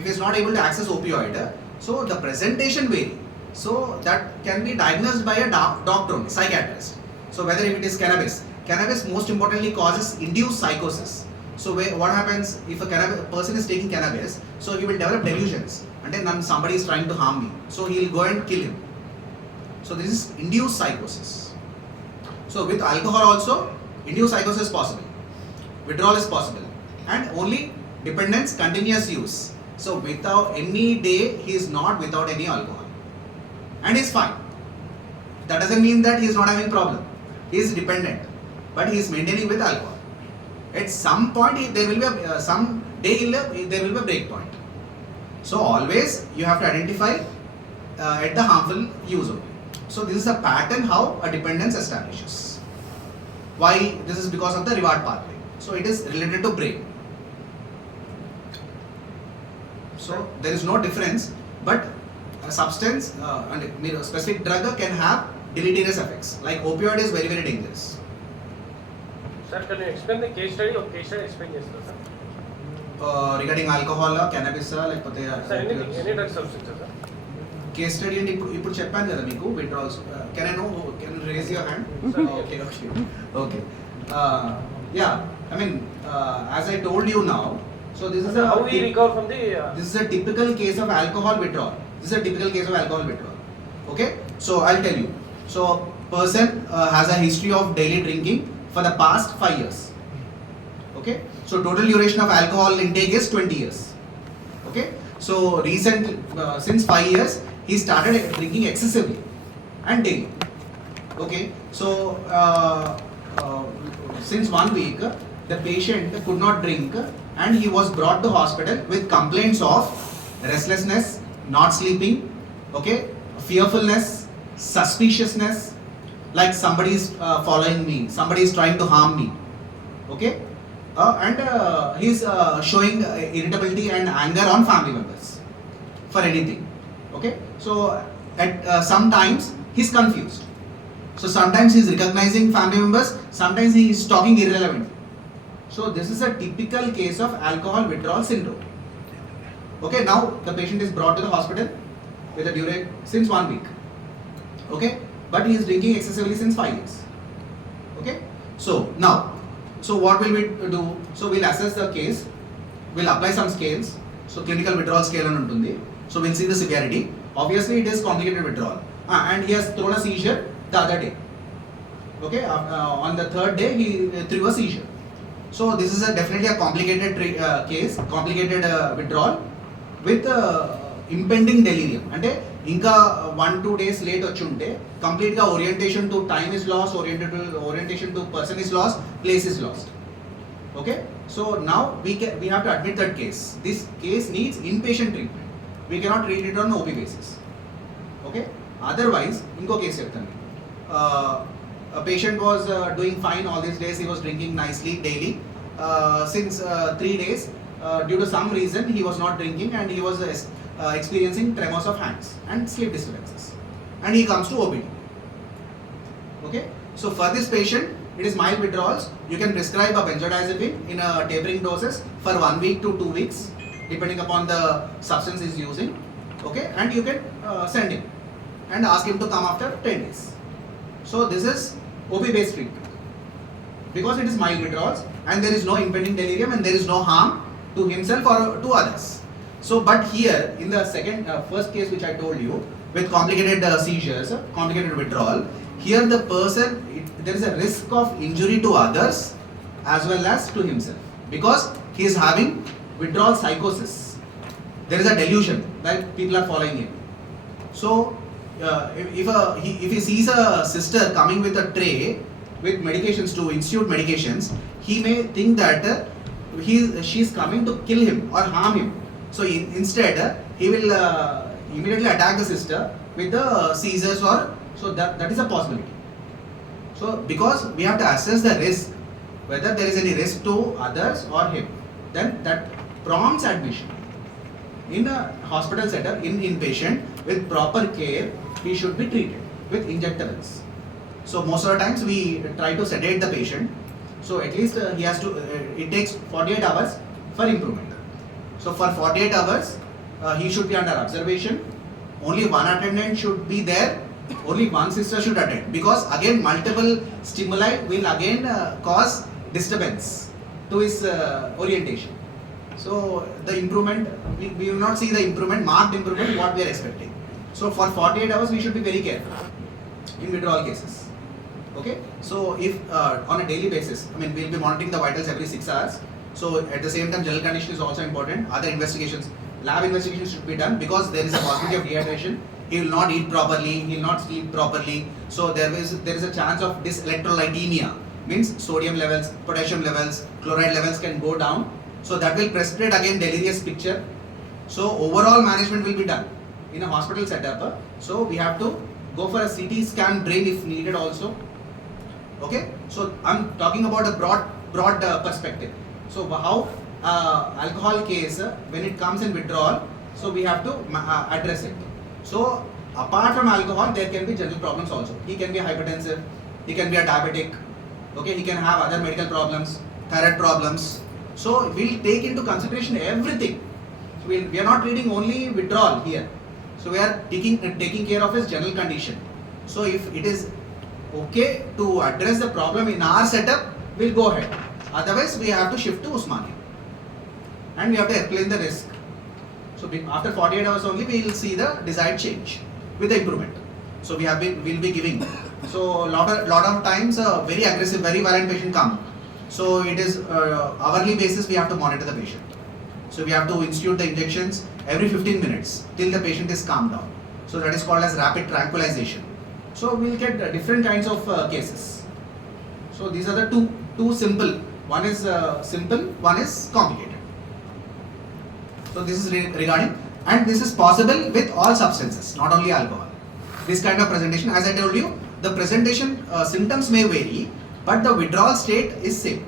he is not able to access opioid, so the presentation vary. So that can be diagnosed by a doctor only, psychiatrist. So whether if it is cannabis most importantly causes induced psychosis. So what happens if a person is taking cannabis? So he will develop delusions, and then somebody is trying to harm me, so he will go and kill him. So this is induced psychosis. So with alcohol also, induced psychosis is possible, withdrawal is possible, and only dependence, continuous use. So without any day he is not without any alcohol, and he is fine. That doesn't mean that he is not having problem. He is dependent, but he is maintaining with alcohol. At some point there will be some day there will be a break point. So always you have to identify at the harmful use only. So this is a pattern how a dependence establishes. Why? This is because of the reward pathway. So it is related to brain. So there is no difference, but a substance and a specific drug can have deleterious effects. Like opioid is very dangerous. Sir, can you explain the case study? Or case study explain chestaro sir? Regarding alcohol, cannabis, like any drug substance sir? Case study అండి ఇప్పుడు చెప్పాను కదా మీకు withdrawals. Can raise your hand? Okay ya, I mean as I told you now, so this is how we recover from the this is a typical case of alcohol withdrawal. Okay, so I'll tell you. So person has a history of daily drinking for the past 5 years. Okay, so total duration of alcohol intake is 20 years. Okay, so since 5 years he started drinking excessively and daily. Okay, so since 1 week the patient could not drink and he was brought to hospital with complaints of restlessness, not sleeping, okay, fearfulness, suspiciousness, like somebody is following me, somebody is trying to harm me. Okay, and he is showing irritability and anger on family members for anything. Okay, so at sometimes he is confused. So sometimes he is recognizing family members, sometimes he is talking irrelevant. So this is a typical case of alcohol withdrawal syndrome. Okay, now the patient is brought to the hospital with a duration since 1 week. Okay, but he is drinking excessively since 5 years. Okay, so now, so what will we do? So we'll assess the case, we'll apply some scales. So clinical withdrawal scale అని ఉంటుంది. So we'll see the severity. Obviously it is complicated withdrawal, and he has thrown a seizure the other day. Okay, on the 3rd day he threw a seizure. So this is definitely a complicated case, complicated withdrawal with impending delirium. అంటే ఇంకా 1-2 days late వచ్చి ఉంటే కంప్లీట్గా orientation to time is last, orientation to person is last, place is last. Okay, so now we have to admit that case. This case needs inpatient treatment. We cannot treat it on OP basis. Okay, otherwise ఇంకో case చెప్తాను. A patient was doing fine all these days. He was drinking nicely daily. Since 3 days, due to some reason, he was not drinking and he was experiencing tremors of hands and sleep disturbances. And he comes to OPD. Okay, so for this patient, it is mild withdrawals. You can prescribe a benzodiazepine in a tapering doses for 1 week to 2 weeks, depending upon the substance he is using. Okay, and you can send him and ask him to come after 10 days. So this is OP based treatment because it is mild withdrawals and there is no impending delirium and there is no harm to himself or to others. So but here in the first case which I told you with complicated seizures, complicated withdrawal, here the person, there is a risk of injury to others as well as to himself because he is having withdrawal psychosis. There is a delusion that people are following him. So if he sees a sister coming with a tray with medications to institute medications, he may think that she is coming to kill him or harm him. So instead he will immediately attack the sister with the seizures or so that is a possibility. So because we have to assess the risk, whether there is any risk to others or him, then that prompts admission in a hospital setup in inpatient with proper care. He should be treated with injectables. So most of the times we try to sedate the patient. So at least he has to. It takes 48 hours for improvement. So for 48 hours, he should be under observation. Only one attendant should be there. Only one sister should attend because again multiple stimuli will again cause disturbance to his orientation. So the improvement, we will not see the improvement, marked improvement what we are expecting. So for 48 hours we should be very careful in withdrawal cases. Okay, so if on a daily basis, I mean we will be monitoring the vitals every 6 hours. So at the same time general condition is also important. Other investigations, lab investigations should be done because there is a possibility of dehydration. He will not eat properly, he will not sleep properly. So there is a chance of dyselectrolytemia, means sodium levels, potassium levels, chloride levels can go down. So that will precipitate again delirious picture. So overall management will be done in a hospital setup. So we have to go for a CT scan brain if needed also. Okay, so I'm talking about a broad perspective. So how alcohol case when it comes in withdrawal, so we have to address it. So apart from alcohol, there can be general problems also. He can be hypertensive, he can be a diabetic. Okay, he can have other medical problems, thyroid problems. So we'll take into consideration everything. So we are not treating only withdrawal here. So we are taking care of his general condition. So if it is okay to address the problem in our setup, we'll go ahead. Otherwise, we have to shift to Usmania. And we have to explain the risk. So after 48 hours only, we will see the desired change with the improvement. So we'll be giving. So lot of times, very aggressive, very violent patient come. So it is hourly basis we have to monitor the patient. So we have to institute the injections every 15 minutes till the patient is calmed down. So that is called as rapid tranquilization. So we'll get different kinds of cases. So these are the two simple. One is simple, one is complicated. So this is regarding, and this is possible with all substances, not only alcohol. This kind of presentation, as I told you, the presentation symptoms may vary, but the withdrawal state is same.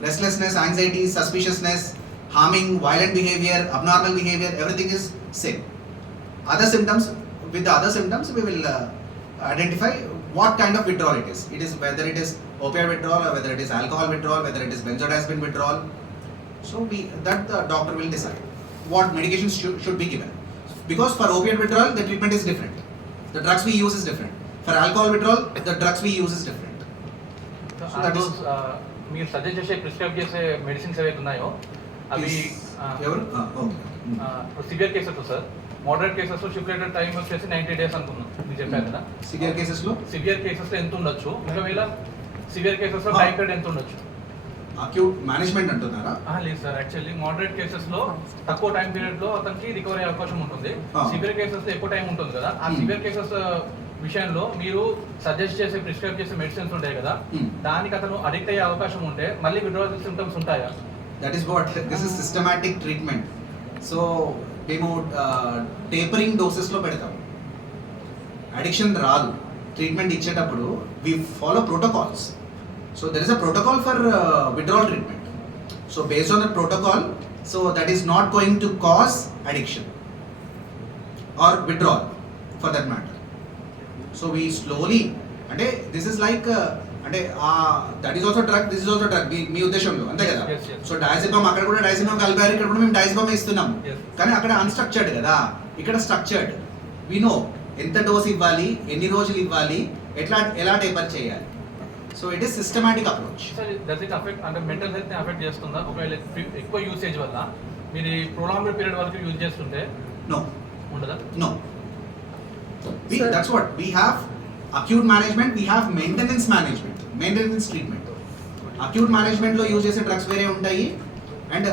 Restlessness, anxiety, suspiciousness, harming, violent behavior, abnormal behavior, everything is same. Other symptoms, with the other symptoms, we will identify what kind of withdrawal it is. It is whether it is opioid withdrawal or whether it is alcohol withdrawal, whether it is benzodiazepine withdrawal. So that the doctor will decide what medications should be given. Because for opioid withdrawal, the treatment is different. The drugs we use is different. For alcohol withdrawal, the drugs we use is different. So that is మీరు suggest చేసే prescribe చేసే medicines ఏవైతే ఉన్నాయో అవి severe cases sir, moderate cases shifted time వచ్చేసి 90 days అనుకున్నాం మీరు చెప్పారు కదా. సివియర్ కేసెస్లో ఎంత ఉండొచ్చు, ఒకవేళ సివియర్ కేసెస్లో టైం పీరియడ్ ఎంత ఉండొచ్చు? అక్యూట్ మేనేజ్మెంట్ అంటున్నారా? లేదు సార్, యాక్చువల్లీ మోడరేట్ కేసెస్ లో తక్కువ టైం పీరియడ్ లో అతనికి రికవరీ అయ్యే అవకాశం ఉంటుంది. సివియర్ కేసెస్ లో ఎక్కువ టైం ఉంటుంది కదా, ఆ సివియర్ కేసెస్ విషయంలో మీరు సజెస్ట్ చేసే ప్రిస్క్రైబ్ చేసే మెడిసిన్స్ ఉంటాయి కదా, దానికి అతను అడిక్ట్ అయ్యే అవకాశం ఉంటే మళ్ళీ విడ్రావల్ సిమ్టమ్స్ ఉంటాయా? That is what this is systematic treatment. So మేము టేపరింగ్ డోసెస్లో పెడతాం. అడిక్షన్ రాదు. ట్రీట్మెంట్ ఇచ్చేటప్పుడు we follow protocols. So there is a protocol for withdrawal treatment. So based on the protocol, so that is not going to cause addiction or withdrawal for that matter. So we slowly, and this is like, and that is also drug, this is also drug. మీ ఉద్దేశంలో అంతే కదా. So diazepam అక్కడ కూడా diazepam కలిపారు, ఇక్కడ కూడా మేము diazepam ఇస్తున్నాం. కానీ అక్కడ అన్స్ట్రక్చర్డ్ కదా, ఇక్కడ స్ట్రక్చర్డ్. వి నో ఎంత డోస్ ఇవ్వాలి, ఎన్ని రోజులు ఇవ్వాలి, ఎలా టేపర్ చేయాలి. So it is systematic approach. Sir does it affect అంటే మెంటల్ హెల్త్ అఫెక్ట్ చేస్తుందా? ఒకవేళ ఎక్కువ యూసేజ్ వల్ల మీరు ప్రొలాంగ్డ్ పీరియడ్ వరకు యూజ్ చేస్తుంటే నో ఉండదా? No. That's what we have acute management, we have maintenance management, maintenance treatment. Acute మేనేజ్మెంట్లో యూజ్ చేసే డ్రగ్స్ వేరే ఉంటాయి. అండ్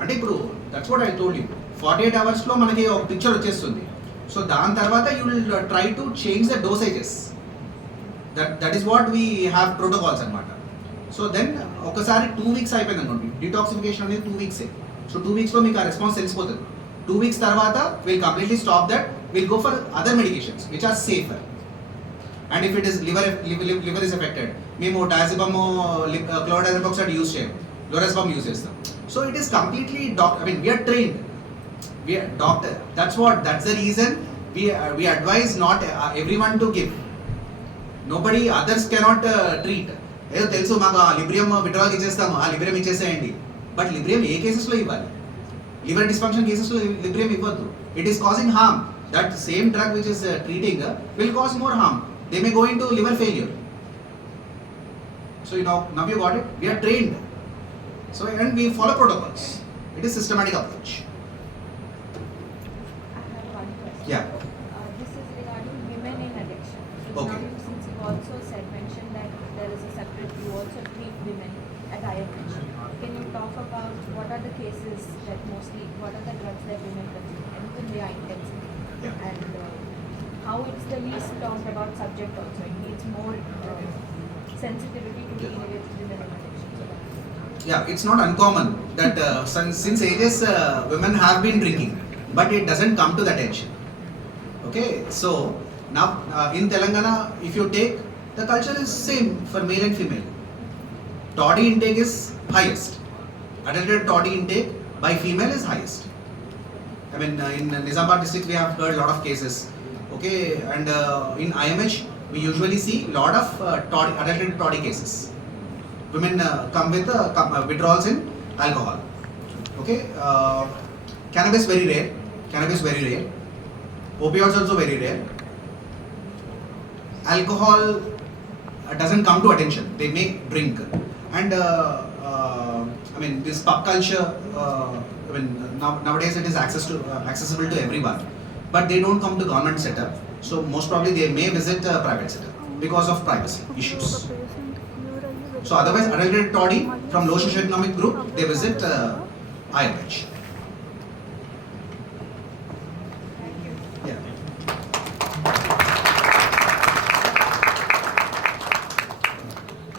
అంటే ఇప్పుడు that's what I told you, 48 అవర్స్లో మనకి ఒక పిక్చర్ వచ్చేస్తుంది. సో దాని తర్వాత you will try to change the dosages. That is what we have protocols అనమాట. సో దెన్ ఒకసారి 2 weeks అయిపోయింది అనుకోండి, డిటాక్సిఫికేషన్ అనేది 2 weeks. సో 2 weeksలో మీకు ఆ రెస్పాన్స్ తెలిసిపోతుంది. 2 weeks తర్వాత will completely stop that, will go for other medications which are safer. And if it is liver is affected, మేము డయాజిపమ్ క్లోరోడైజపమ్ ఆక్సైడ్ యూజ్ చేయం, లోరెస్పమ్ యూజ్ చేస్తాం. So it is completely we're trained, we're doctor. That's the reason we advise not everyone to give. Nobody, others cannot treat. ఏదో తెలుసు మాకు ఆ లిబ్రియం withdrawal ఇచ్చేస్తాము, ఆ లిబ్రియం ఇచ్చేసేయండి. బట్ లిబ్రియం ఏ కేసెస్లో ఇవ్వాలి? లివర్ డిస్ఫంక్షన్ కేసెస్లో లిబ్రియం ఇవ్వద్దు. It is causing harm. That same drug which is treating will cause more harm. They may go in to liver failure. So now you got it. We are trained. So and we follow protocols. It is systematic approach. I have one question. Yeah. This is regarding women in addiction. So Okay. now, since you also mentioned that there is a separate, you also treat women at higher risk. Can you talk about what are the cases that mostly, what are the drugs that women consume and when they are intensive? Yeah. And how it's the least talked about subject also. It needs more sensitivity to deal with women in addiction. So that- Yeah, it's not uncommon that since ages women have been drinking, but it doesn't come to that age. Okay, so now in Telangana, if you take, the culture is same for male and female. Toddy intake is highest. Adulterated toddy intake by female is highest. I mean, in Nizamabad district we have heard a lot of cases. Okay, and in IMH we usually see lot of adulterated toddy cases. Women come with withdrawals in alcohol. Okay, cannabis very rare. Opioids also very rare. Alcohol doesn't come to attention. They may drink. And I mean, this pub culture, I mean, nowadays it is accessible to everyone. But they don't come to government setup. So most probably they may visit private setup because of privacy issues. So otherwise, adulterated toddy from low socioeconomic group, they visit IMH.